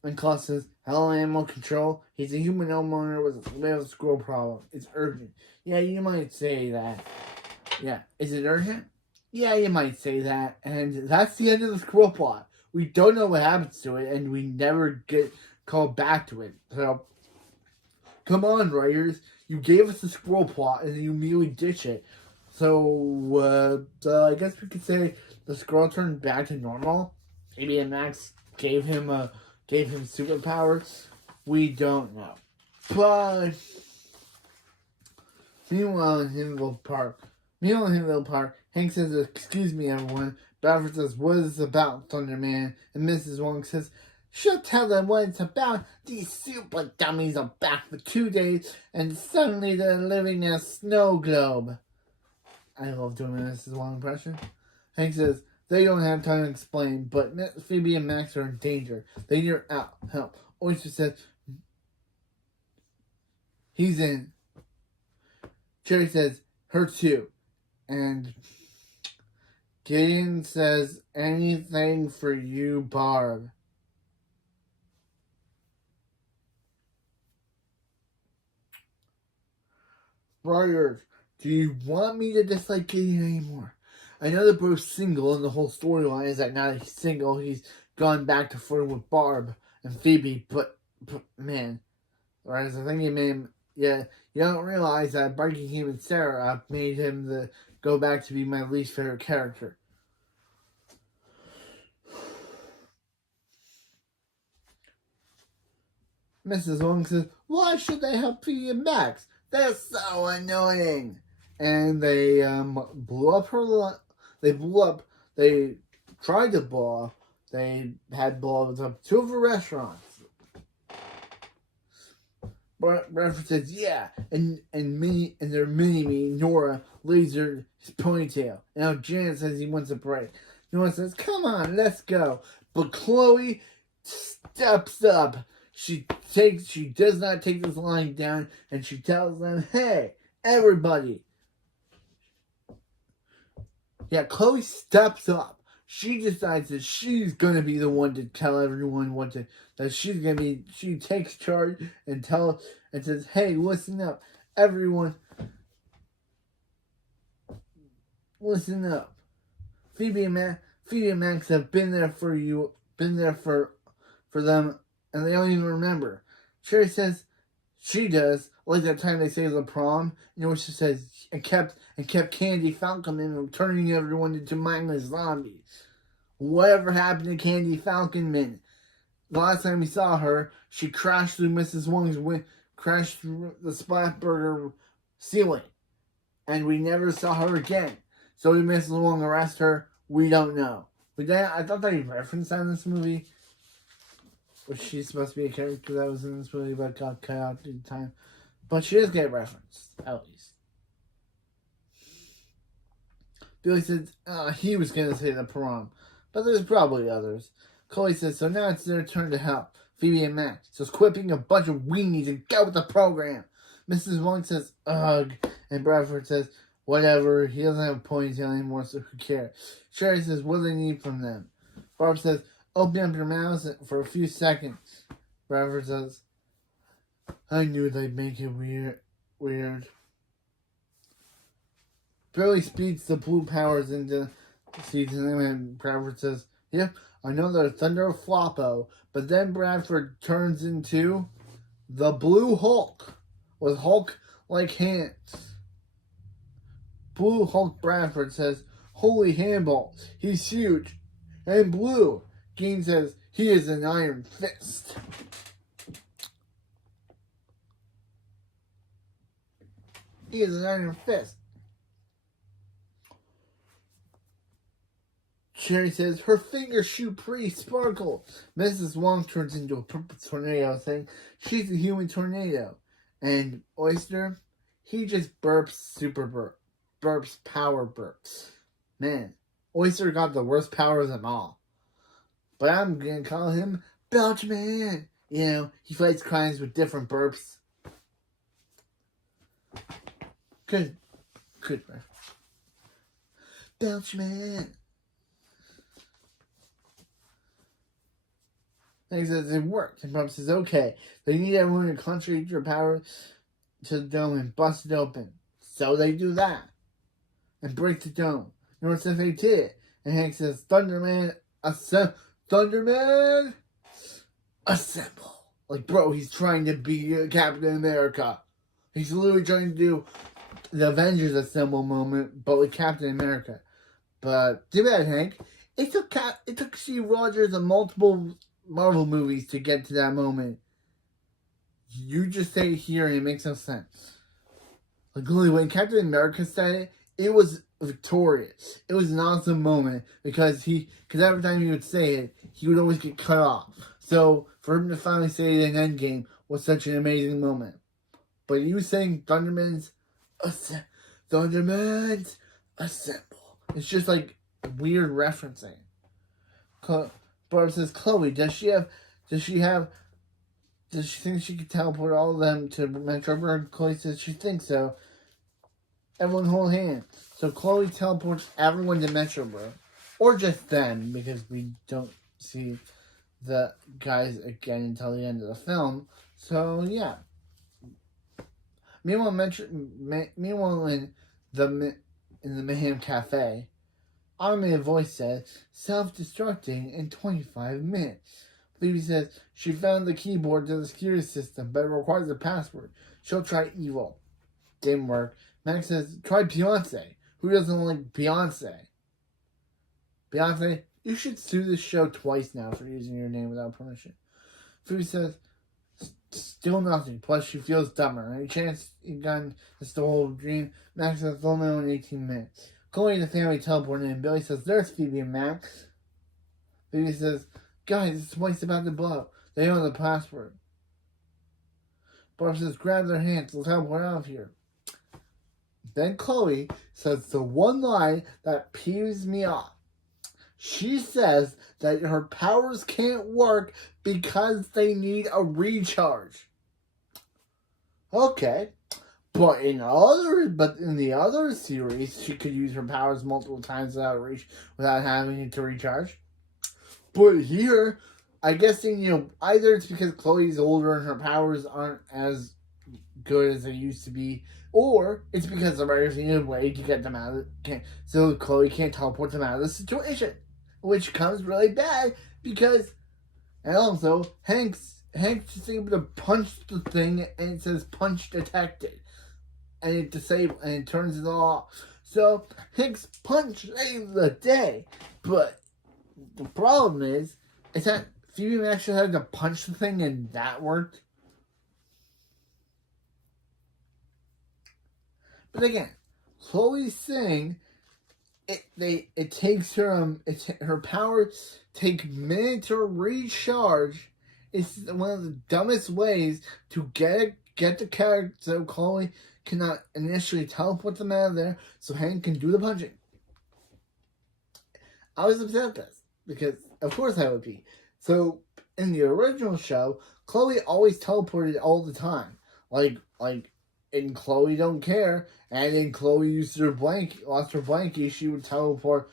And Claus says, hello, animal control. He's a human homeowner with a squirrel problem. It's urgent. Yeah, you might say that. Yeah. Is it urgent? Yeah, you might say that. And that's the end of the squirrel plot. We don't know what happens to it, and we never get called back to it. So, come on, writers. You gave us the squirrel plot, and then you immediately ditch it. So, I guess we could say the squirrel turned back to normal. Maybe Max gave him superpowers. We don't know. But meanwhile in Hiddenville Park, Hank says, excuse me, everyone. Bradford says, what is this about, Thunderman? And Mrs. Wong says, she'll tell them what it's about. These super dummies are back for 2 days, and suddenly they're living in a snow globe. I love doing Mrs. Wong impression. Hank says, they don't have time to explain, but Phoebe and Max are in danger. They need help. Oyster says, he's in. Cherry says, her too. And Gideon says, anything for you, Barb. Warriors, do you want me to dislike Gideon anymore? I know they're both single, and the whole storyline is that now that he's single, he's gone back to flirting with Barb and Phoebe, but man, right, as I think he made, you don't realize that breaking him and Sarah made him go back to be my least favorite character. Mrs. Wong says, why should they help Phoebe and Max? They're so annoying. And they blew up. They tried to blow up. They had blown up 2 of her restaurants. Bradford says, yeah, and their mini-me, Nora, lasered his ponytail. And now Janet says he wants a break. Nora says, come on, let's go. But Chloe steps up. She does not take this line down, and she tells them, "Hey, everybody." Yeah, Chloe steps up. She decides that she's gonna be the one to tell everyone she takes charge and says, "Hey, listen up, everyone, listen up. Phoebe and Max have been there for them, and they don't even remember." Sherry says she does, like that time they say the prom, she says, and kept Candy Falcon from turning everyone into mindless zombies. Whatever happened to Candy Falcon Man? The last time we saw her, she crashed through Mrs. Wong's crashed through the Splatburger ceiling, and we never saw her again. So did Mrs. Wong arrest her? We don't know. But then I thought they referenced that in this movie. Was she supposed to be a character that was in this movie but got cut out due to time? But she does get referenced, at least. Billy says he was going to say the prom, but there's probably others. Chloe says, so now it's their turn to help Phoebe and Max. So quit being a bunch of weenies and get with the program. Mrs. Wong says, ugh, and Bradford says, whatever, he doesn't have a ponytail anymore, so who cares? Sherry says, what do they need from them? Barb says, open up your mouths for a few seconds. Bradford says, I knew they'd make it weird. Billy speeds the blue powers into season them, and Bradford says, yep, I know they're Thunder Floppo, but then Bradford turns into the Blue Hulk with Hulk-like hands. Blue Hulk Bradford says, holy handball, he's huge and blue. Geen says, he is an iron fist. He is an iron fist. Sherry says, her fingers shoot pretty sparkle. Mrs. Wong turns into a purple tornado, saying she's a human tornado. And Oyster, he just burps power burps. Man, Oyster got the worst power of them all. But I'm going to call him Belchman. He fights crimes with different burps. Good. Belchman. And he says, it worked. And Bob says, okay. They need everyone to concentrate their power to the dome and bust it open. So they do that. And break the dome. North says they did it. And Hank says, Thunderman, assemble. Like, bro, he's trying to be Captain America. He's literally trying to do the Avengers assemble moment, but with Captain America. But too bad, Hank. It took Steve Rogers and multiple Marvel movies to get to that moment. You just say it here and it makes no sense. Like, literally, when Captain America said it, it was victorious. It was an awesome moment because every time he would say it, he would always get cut off. So for him to finally say it in Endgame was such an amazing moment. But you saying Thundermans assemble. It's just like weird referencing. Barb says, Chloe, does she think she could teleport all of them to Metroburg? Chloe says she thinks so. Everyone hold hands. So Chloe teleports everyone to Metroburg. Or just them, because we don't see the guys again until the end of the film. So, yeah. Meanwhile, in the Mayhem Cafe, automated voice says, self-destructing in 25 minutes. Phoebe says she found the keyboard to the security system, but it requires a password. She'll try evil. Didn't work. Max says, try Beyonce. Who doesn't like Beyonce? Beyonce, you should sue this show twice now for using your name without permission. Phoebe says, still nothing. Plus, she feels dumber. Any chance you got this the whole dream? Max says, they'll know in 18 minutes. Chloe and the family teleport in. Billy says, there's Phoebe and Max. Phoebe says, guys, this place about to blow. They know the password. Barb says, grab their hands. Let's teleport out of here. Then Chloe says the one line that peeves me off. She says that her powers can't work because they need a recharge. Okay. But in the other series, she could use her powers multiple times without having to recharge. But here, I guess either it's because Chloe's older and her powers aren't as good as they used to be, or it's because the writers needed a way to get them out of so Chloe can't teleport them out of the situation, which comes really bad because, and also Hank's is able to punch the thing and it says punch detected. And it turns it off. So Hank's punch saves the day. But the problem is that Phoebe actually had to punch the thing and that worked. But again, Chloe's saying it takes her powers take minutes to recharge. It's one of the dumbest ways to get the character so Chloe cannot initially teleport them out of there so Hank can do the punching. I was upset at this because of course I would be. So in the original show, Chloe always teleported all the time. Like in Chloe Don't Care, and in Chloe lost her blankie, she would teleport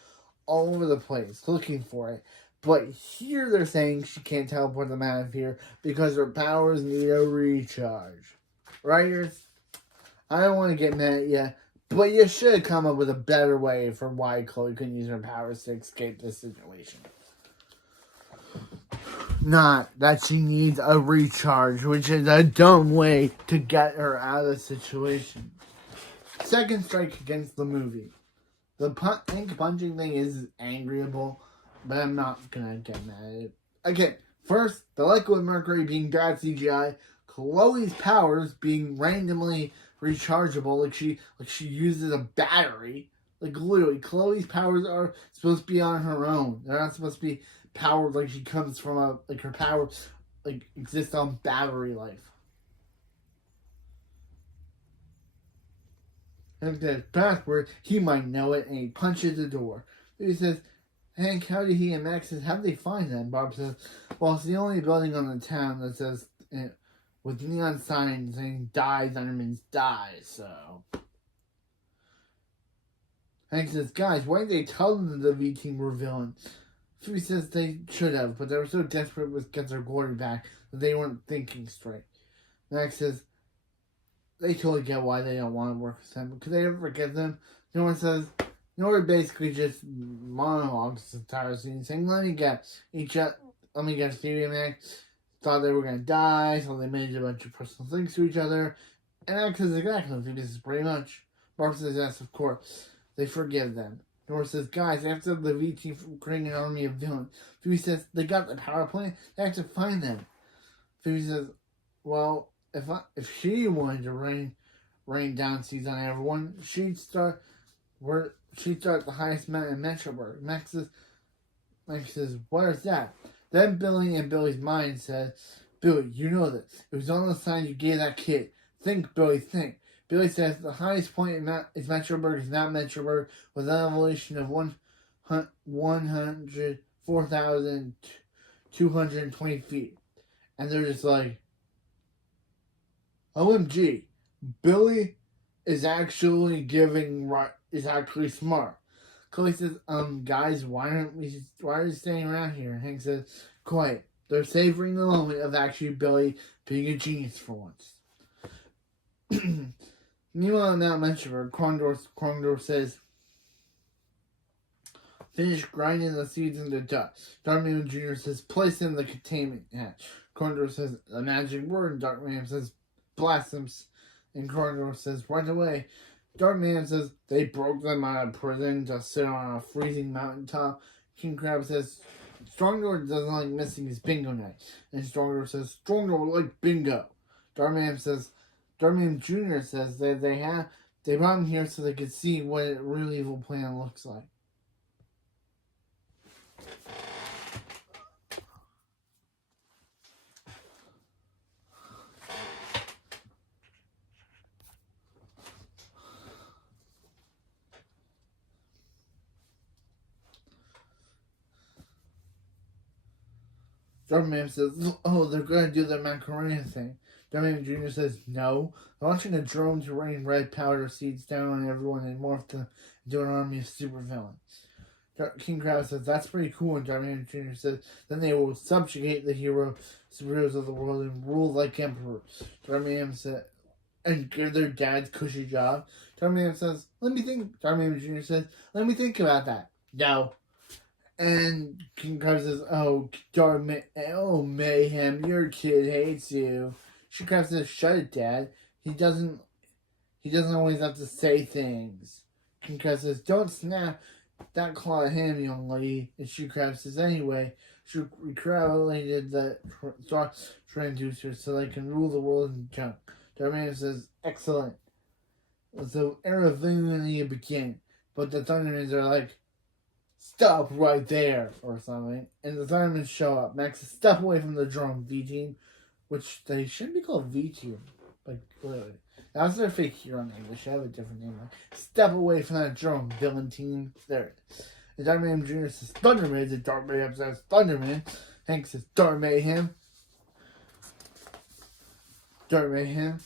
all over the place looking for it. But here they're saying she can't teleport them out of here because her powers need a recharge. Writers, I don't want to get mad at you, but you should come up with a better way for why Chloe couldn't use her powers to escape this situation. Not that she needs a recharge, which is a dumb way to get her out of the situation. Second strike against the movie. The ink punching thing is angryable, but I'm not gonna get mad at it. Okay, first, the liquid mercury being bad CGI, Chloe's powers being randomly rechargeable, like she uses a battery. Like literally, Chloe's powers are supposed to be on her own. They're not supposed to be powered like she comes from her power exists on battery life. And the password, he might know it, and he punches the door. He says, Hank, how did he and Max says, how did they find that? And Bob says, well, it's the only building on the town that says, with neon signs saying, die, thundermans, die, so. Hank says, guys, why didn't they tell them that the V-Team were villains? Phoebe says they should have, but they were so desperate to get their glory back that they weren't thinking straight. Max says, they totally get why they don't want to work with them. Could they ever forget them? Nora says, Nora basically just monologues the entire scene, saying, let me guess, Phoebe and Max thought they were going to die, so they made a bunch of personal things to each other. And Max says, exactly, this is pretty much. Barbara says, yes, of course. They forgive them. Nora says, guys, after the V-Team from creating an army of villains. Phoebe says, they got the power plant, they have to find them. Phoebe says, well, if she wanted to rain down seeds on everyone, she'd start at the highest mountain in Metroburg. Max says, what is that? Then Billy and Billy's mind said, Billy, you know this. It was on the sign you gave that kid. Think, Billy, think. Billy says the highest point is Metroburg is not Metroburg with an elevation of 104,220 feet. And they're just like, OMG, Billy is actually smart. Chloe says, guys, why are you staying around here? And Hank says, quiet. They're savoring the moment of actually Billy being a genius for once. Meanwhile, now Metroburg, Krondor says, finish grinding the seeds into dust. Darkman Jr. says, place in the containment hatch. Krondor says, the magic word. Darkman says, blast them. And Krondor says, right away. Darkman says, they broke them out of prison to sit on a freezing mountaintop. King Crab says, Strongdor doesn't like missing his bingo night. And Strongdor says, Strongdor like bingo. Darkman Jr. says that they brought him here so they could see what a real evil plan looks like. Darkman says, oh, they're going to do the Macarena thing. Darkman Jr. says, no. They're launching a drone to rain red powder seeds down on everyone and morph them into an army of supervillains. King Crab says, that's pretty cool. And Darkman Jr. says, then they will subjugate the superheroes of the world and rule like emperors. Darkman says, and give their dads cushy job. Darkman says, let me think. Darkman Jr. says, let me think about that. No. And King Crab says, oh, Mayhem, your kid hates you. King Crab says, shut it, Dad. He doesn't always have to say things. King Crab says, don't snap that claw at him, young lady. And Shoe Crab says, anyway, she recreated the transducer so they can rule the world in junk. Darkman says, excellent. So Aravania begin. But the Thundermans are like, stop right there, or something. And the Thundermans show up. Max says, step away from the drone, V-Team. Which they shouldn't be called V-Team. Like, literally. That's their fake hero name. They should have a different name. Like, step away from that drone, villain team. There it is. And Dark Mayhem Jr. says, Thunderman. And Dark Mayhem says, Thunderman. Hank says, Dark Mayhem. Dark Mayhem.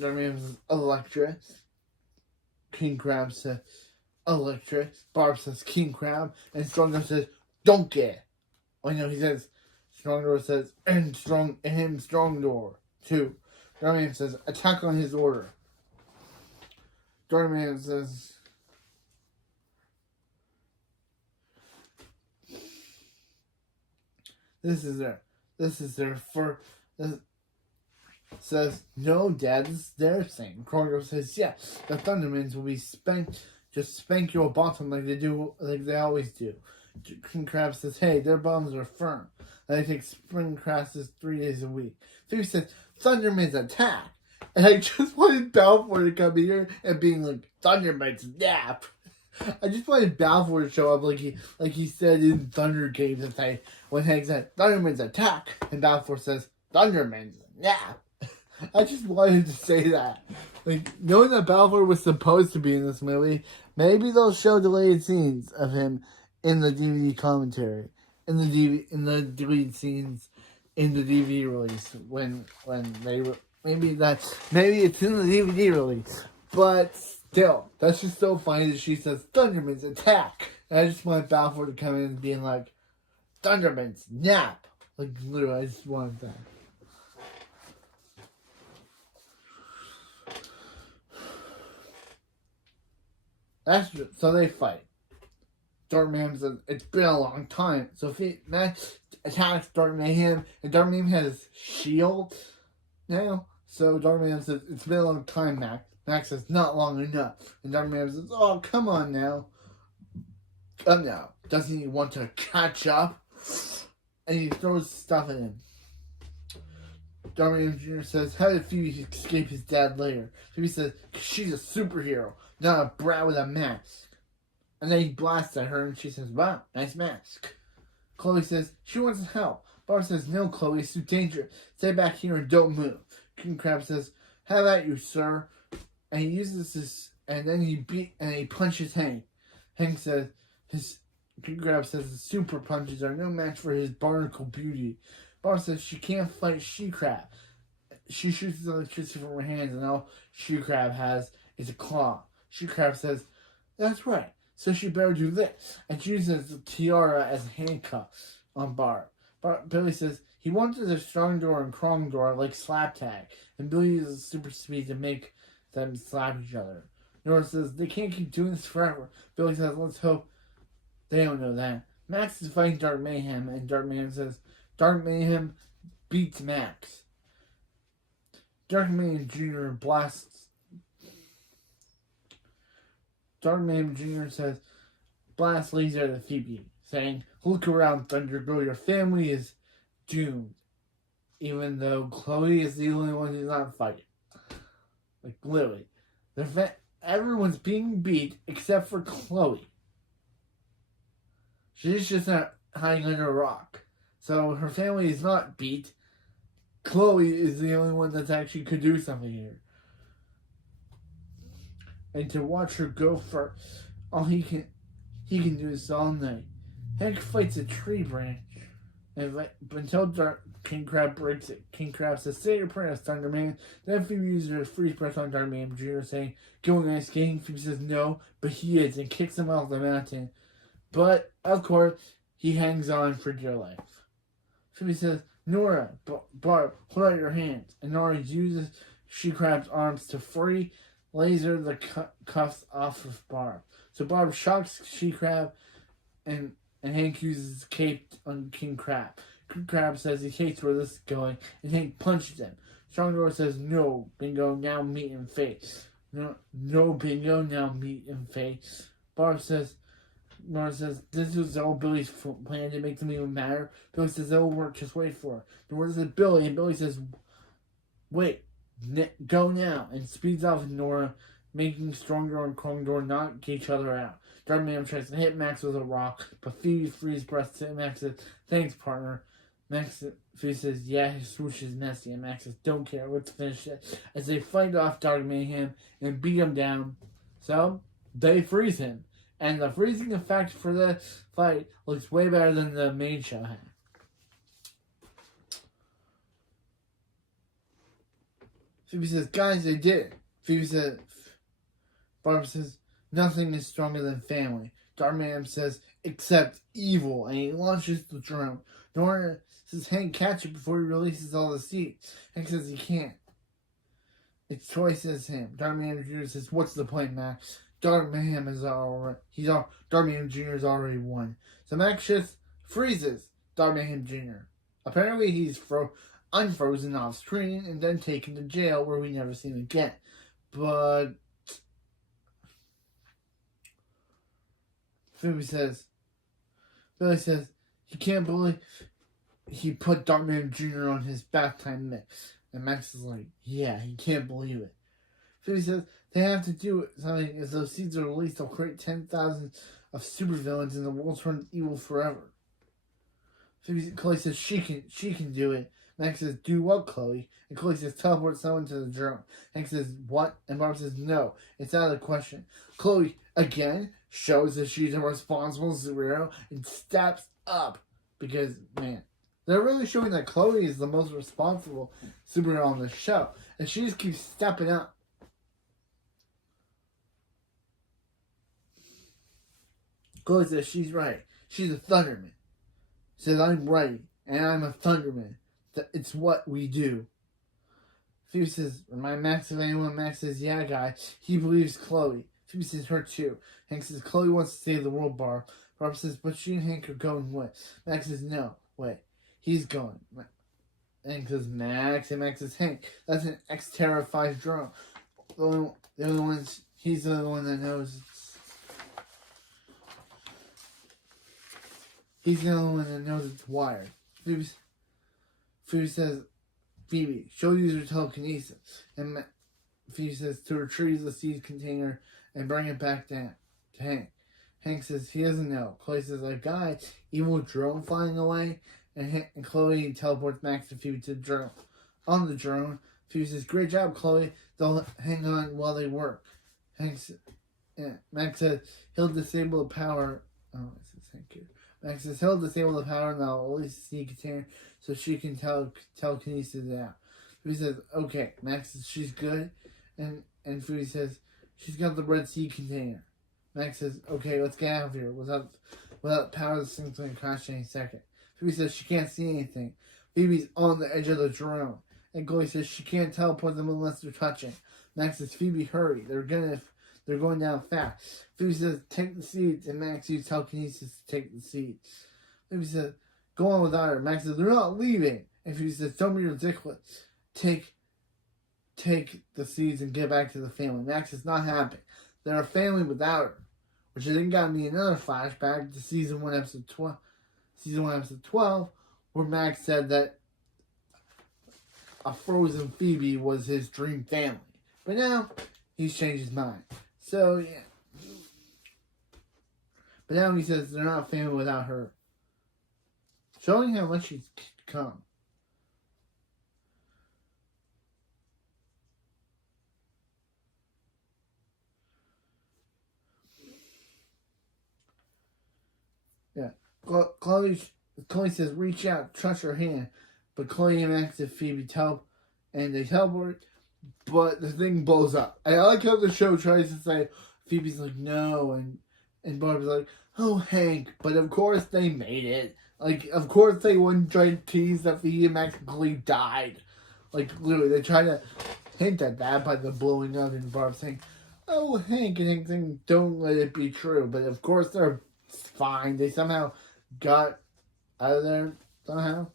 Dark Mayhem says, Electra. King Crab says, Electra. Barb says, King Crab. And Stronger says, Donkey. Oh, no, he says, Strongdoor says, and Strongdoor, too. Darkman says, attack on his order. Darkman says, this is their says, no, Dad, this is their thing. Strongdoor says, yeah, the Thundermans will be just spank your bottom like they always do. King Crab says, hey, their bottoms are firm. And I take spring classes 3 days a week. Phoebe says, Thundermans attack. And I just wanted Balfour to come here and being like, Thundermans nap. I just wanted Balfour to show up like he said in Thunder Games when Hank said, Thundermans attack. And Balfour says, Thundermans nap. I just wanted to say that. Like, knowing that Balfour was supposed to be in this movie, maybe they'll show delayed scenes of him in the DVD commentary. In the deleted scenes in the DVD release when they were maybe it's in the DVD release, but still that's just so funny that she says Thundermans attack, and I just want Balfour to come in and being like Thundermans nap, like literally I just wanted that. So they fight. Dark Mayhem says, it's been a long time. So Max attacks Dark Mayhem, and Dark Mayhem has his shield now. So Dark Mayhem says, it's been a long time, Max. Max says, not long enough. And Dark Mayhem says, oh, come on now. Come now. Doesn't he want to catch up? And he throws stuff at him. Dark Mayhem Jr. says, how did Phoebe escape his dad later? Phoebe says, she's a superhero, not a brat with a mask. And then he blasts at her and she says, wow, nice mask. Chloe says, she wants to help. Barb says, no, Chloe, it's too dangerous. Stay back here and don't move. King Crab says, how about you, sir? And he uses this, and then he punches Hank. Hank says, King Crab says the super punches are no match for his barnacle beauty. Barb says she can't fight She-Crab. She shoots the electricity from her hands and all She-Crab has is a claw. She-Crab says, that's right. So she better do this. And she uses the tiara as handcuffs on Barb. Billy says, he wanted a strong door and Krong door like slap tag. And Billy uses super speed to make them slap each other. Nora says, they can't keep doing this forever. Billy says, let's hope they don't know that. Max is fighting Dark Mayhem, and Dark Mayhem says, Dark Mayhem beats Max. Dark Mayhem Jr. blasts. Dark Mayhem Jr. says, blast laser at Phoebe, saying, look around, Thunder Girl, your family is doomed. Even though Chloe is the only one who's not fighting. Like, literally. Everyone's being beat except for Chloe. She's just not hiding under a rock. So her family is not beat. Chloe is the only one that actually could do something here. And to watch her go for all he can do is all night. Hank fights a tree branch. And until King Crab breaks it, King Crab says, "Say your prayers, Thunderman." Then Phoebe uses her freeze breath on Thunderman Jr., saying, "Going ice skating." Phoebe says, "No," but he is, and kicks him off the mountain. But, of course, he hangs on for dear life. Phoebe says, "Nora, Barb, hold out your hands." And Nora uses She Crab's arms to free laser the cuffs off of Barb. So Barb shocks She Crab, and Hank uses his cape on King Crab. King Crab says he hates where this is going, and Hank punches him. Strongdor says, "No, Bingo, now meet in face." No, Bingo, now meet in face. Barb says, Nora says, "This was all Billy's plan to make them even matter." Billy says, "That'll work, just wait for it." Nora says, "Billy," and Billy says, "Wait, go now," and speeds off with Nora, making Strongdor and Krongdor knock each other out. Darkman tries to hit Max with a rock, but Phoebe frees breath to Max says, "Thanks, partner." Phoebe says, "Yeah, his swoosh is messy," and Max says, "Don't care, let's finish it." As they fight off Dark Mayhem and beat him down, so they freeze him. And the freezing effect for the fight looks way better than the main show had. Phoebe says, "Guys, they did it." Phoebe says, Barb says, "Nothing is stronger than family." Darkman says, "Except evil," and he launches the drone. Nora says, "Hank, catch it before he releases all the seeds." Hank says he can't. It's Troy says him. Darkman Jr. says, "What's the point, Max?" Darkman is already Darkman Jr. has already won. So Max just freezes Darkman Jr. Apparently he's unfrozen off screen and then taken to jail where we never see him again. But Billy says he can't believe he put Darkman Jr. on his bath time mix. And Max is like, "Yeah, he can't believe it." Phoebe says they have to do something, as those seeds are released, they'll create 10,000 of supervillains and the world turns evil forever. Chloe says she can do it. Max says, "Do what, Chloe?" And Chloe says, "Teleport someone to the drone." Hank says, "What?" And Barb says, "No, it's out of the question." Chloe, again, shows that she's a responsible superhero and steps up. Because, man, they're really showing that Chloe is the most responsible superhero on the show. And she just keeps stepping up. Chloe says she's right. She's a Thunderman. She says, "I'm right, and I'm a Thunderman. It's what we do." Phoebe says, "Remind Max of anyone?" Max says, "Yeah, guy." He believes Chloe. Phoebe says, "Her too." Hank says, "Chloe wants to save the world, Barb." Barb says, "But she and Hank are going with." Max says, "No, wait. He's going." Hank says, "Max," and Max says, "Hank, that's an X-Terra 5 drone. He's the only one that knows He's the only one that knows it's wired." Phoebe says, "Phoebe, show user telekinesis." And Phoebe says, "To retrieve the seed container and bring it back down to Hank." Hank says he doesn't know. Chloe says, "A guy, evil drone flying away." And Chloe teleports Max and Phoebe to the drone. On the drone, Phoebe says, "Great job, Chloe. They'll hang on while they work." Max says he'll disable the power. Oh, it says thank you. Max says he'll disable the power and they'll release the seed container so she can telekinesis it out. Phoebe says, "Okay." Max says she's good. And Phoebe says she's got the red seed container. Max says, "Okay, let's get out of here. Without power, this thing's going to crash any second." Phoebe says she can't see anything. Phoebe's on the edge of the drone. And Chloe says she can't teleport them unless they're touching. Max says, "Phoebe, hurry. They're going down fast." Phoebe says, "Take the seeds," and Max uses telekinesis to take the seeds. Phoebe says, "Go on without her." Max says, "They're not leaving." And Phoebe says, "Don't be ridiculous. Take the seeds and get back to the family." Max is not happy. They're a family without her. Which then got me another flashback to season 1, episode 12, where Max said that a frozen Phoebe was his dream family. But now, he's changed his mind. So, yeah. But now he says they're not a family without her. Showing how much she's come. Yeah. Chloe says, reach out, touch her hand. But Chloe and Max and Phoebe help, and they teleport, but the thing blows up. And I like how the show tries to say, Phoebe's like, no, and Barb's like, oh, Hank. But of course they made it. Like, of course they wouldn't try to tease that Phoebe and Max and Chloe died. Like, literally, they try to hint at that by the blowing up and Barb saying, oh, Hank, and Hank saying, don't let it be true. But of course they're fine. They somehow got out of there, somehow.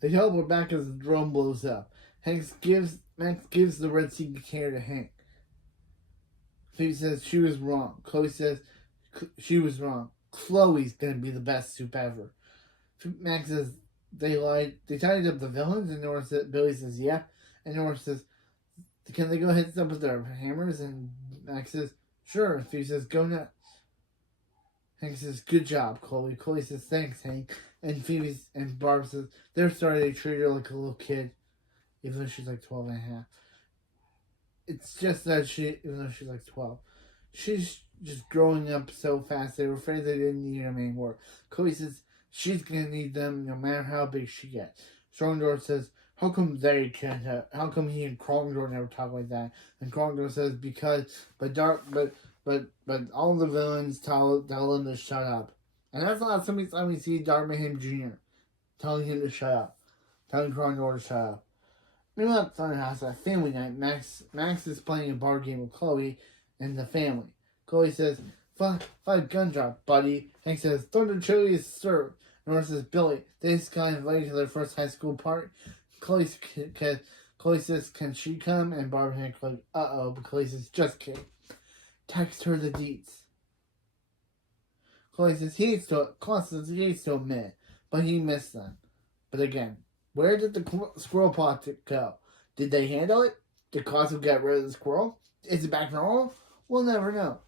They teleport back as the drone blows up. Max gives the Red Sea care to Hank. Phoebe says she was wrong. Chloe says she was wrong. Chloe's gonna be the best soup ever. Max says they lied. They tied up the villains, and Billy says yeah. And Nora says, can they go hit them with their hammers? And Max says sure. And Phoebe says go nuts. Hank says, good job, Chloe. Chloe says, thanks, Hank. And Phoebe and Barb says, they're sorry they treat her like a little kid, even though she's like 12 and a half. It's just that even though she's like 12, she's just growing up so fast, they were afraid they didn't need them anymore. Chloe says, she's going to need them no matter how big she gets. Strongdor says, how come they can't how come he and Krongdor never talk like that? And Krongdor says, because, but all the villains tell him to shut up. And that's the last time we see Darby Jr. telling him to shut up. Telling Krongdor to shut up. Meanwhile, at Thunderhouse, at family night, Max is playing a board game with Chloe and the family. Chloe says, five gun drop, buddy. Hank says, Thunder Chili is served. Nora says, Billy, they just got invited to their first high school party. Chloe says, can she come? And Barb and Hank are like, uh-oh. But Chloe says, just kidding. Text her the deets. Chloe says he hates to admit, but he missed them. But again, where did the squirrel pot go? Did they handle it? Did Cosmo get rid of the squirrel? Is it back normal? We'll never know.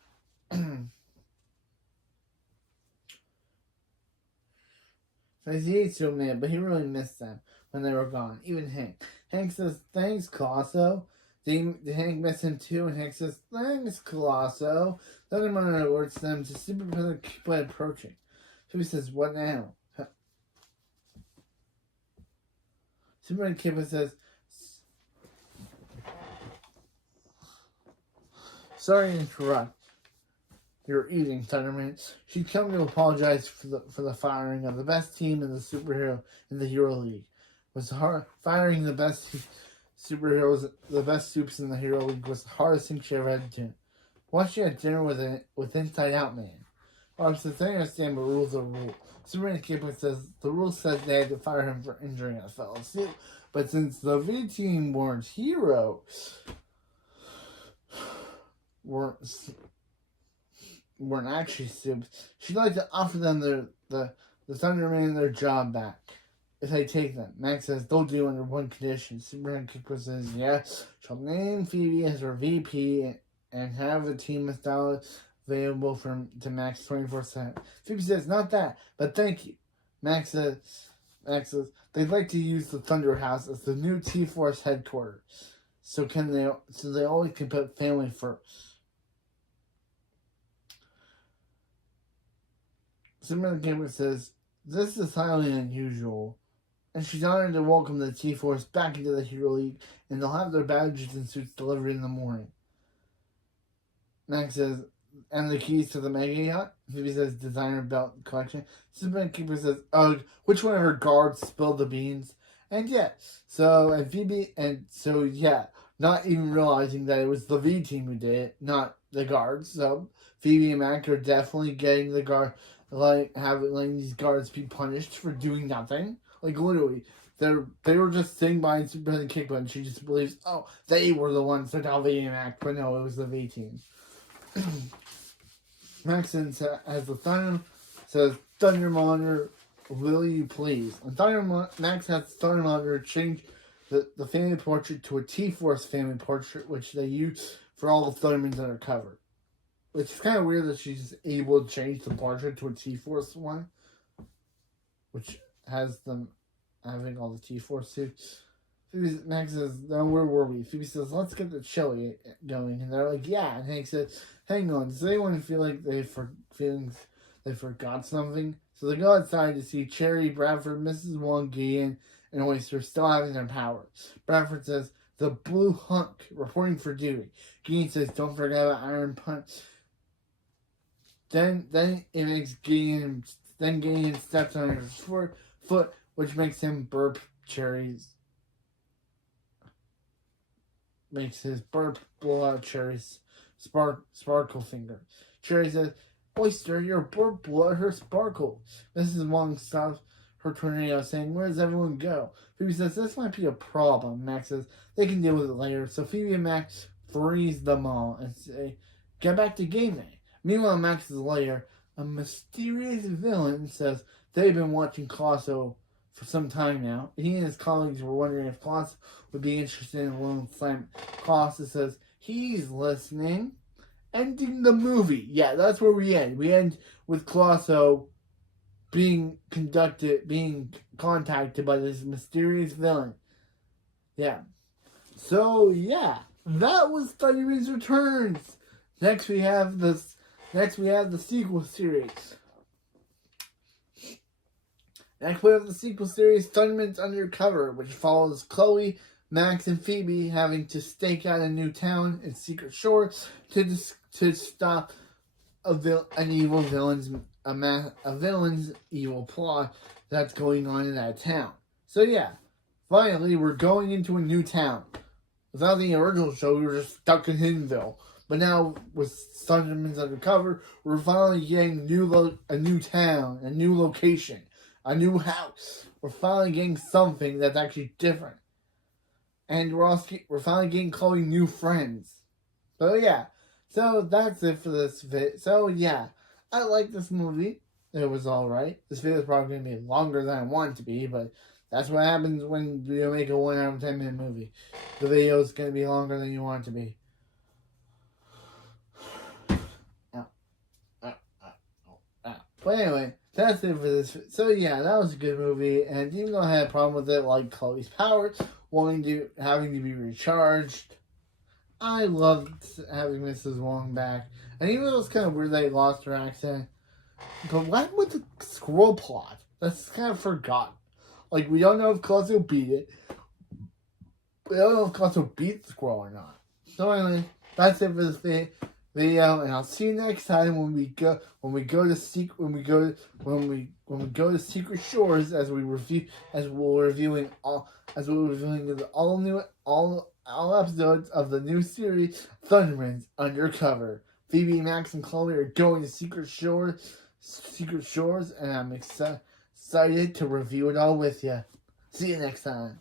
So he hates to admit, but he really missed them when they were gone. Even Hank. Hank says, thanks, Colosso. Hank missed him too, and Hank says, thanks, Colosso. Thunderman alerts them to Superman keep approaching. So he says, what now? Superman Kipper says, sorry to interrupt. You're eating, Thunderman. She'd come to apologize for the firing of the best team in the Hero League. Firing the best superheroes, the best soups in the Hero League was the hardest thing she ever had to do. Once she had dinner with Inside Out Man. Barb says, I understand, but rules are rules. Superman Kipling says, the rule says they had to fire him for injuring a fellow suit. But since the V-Team weren't actually soups, she'd like to offer them the Thunderman their job back. If they take them. Max says they'll do under one condition. Superman Kipper says, yes, she'll name Phoebe as her VP and have a team of dollars available to Max 24/7. Phoebe says, not that, but thank you. Max says they'd like to use the Thunder House as the new T-Force headquarters. So they always can put family first. Superman Kipper says, this is highly unusual. And she's honored to welcome the T-Force back into the Hero League, and they'll have their badges and suits delivered in the morning. Max says, and the keys to the Mega Yacht? Phoebe says, designer belt collection. Superman Keeper says, ugh, which one of her guards spilled the beans? And yeah, not even realizing that it was the V-Team who did it, not the guards. So Phoebe and Max are definitely getting the guard, letting these guards be punished for doing nothing. Like, literally, they were just sitting behind Superman Kickbutt, and she just believes, oh, they were the ones that got V and Mac, but no, it was the V-Team. Max has the Thunder, says, Thunder Monitor, will you please? And Max has Thunder Monitor change the family portrait to a T-Force family portrait, which they use for all the Thundermans that are covered. Which is kind of weird that she's able to change the portrait to a T-Force one, which has them having all the T-Force suits. Max says, "No, where were we?" Phoebe says, "Let's get the chili going," and they're like, "Yeah." And Hank says, "Hang on, does anyone feel like they forgot something?" So they go outside to see Cherry, Bradford, Mrs. Wong, Gideon, and Oyster still having their powers. Bradford says, "The Blue Hunk reporting for duty." Gideon says, "Don't forget about Iron Punch." Then it makes Gideon. Then Gideon steps on his foot, which makes him burp Cherry's. Makes his burp blow out Cherry's sparkle finger. Cherry says, "Oyster, your burp blew out her sparkle." Mrs. Wong stops her tornado, saying, "Where does everyone go?" Phoebe says, "This might be a problem." Max says, "They can deal with it later." So Phoebe and Max freeze them all and say, "Get back to game day." Meanwhile, Max's lair, a mysterious villain says they've been watching Colosso for some time now. He and his colleagues were wondering if Colosso would be interested in Lone Slam. Colosso says he's listening. Ending the movie. Yeah, that's where we end. We end with Colosso being contacted by this mysterious villain. Yeah. So, yeah. That was Thundermans Returns. Next we have the sequel series. Next we have the sequel series, Thundermans Undercover, which follows Chloe, Max, and Phoebe having to stake out a new town in Secret Shore to stop a villain's evil plot that's going on in that town. So yeah, finally we're going into a new town. Without the original show, we were just stuck in Hiddenville. But now with Thundermans Undercover, we're finally getting a new town, a new location, a new house. We're finally getting something that's actually different. And we're finally getting Chloe new friends. So yeah. So that's it for this vid. So yeah. I like this movie. It was alright. This video is probably going to be longer than I want it to be, but that's what happens when you make a 1 hour and 10 minute movie. The video is going to be longer than you want it to be. But anyway, that's it for this. So yeah, that was a good movie, and even though I had a problem with it, like Chloe's powers having to be recharged, I loved having Mrs. Wong back. And even though it was kind of weird they lost her accent, but what with the squirrel plot? That's kind of forgotten. Like, we don't know if Colosso beat it. We don't know if Colosso beat the squirrel or not. So anyway, that's it for this video, and I'll see you next time when we go to Secret Shores as we're reviewing all episodes of the new series Thundermans Undercover. Phoebe, Max, and Chloe are going to Secret Shores, and I'm excited to review it all with you. See you next time.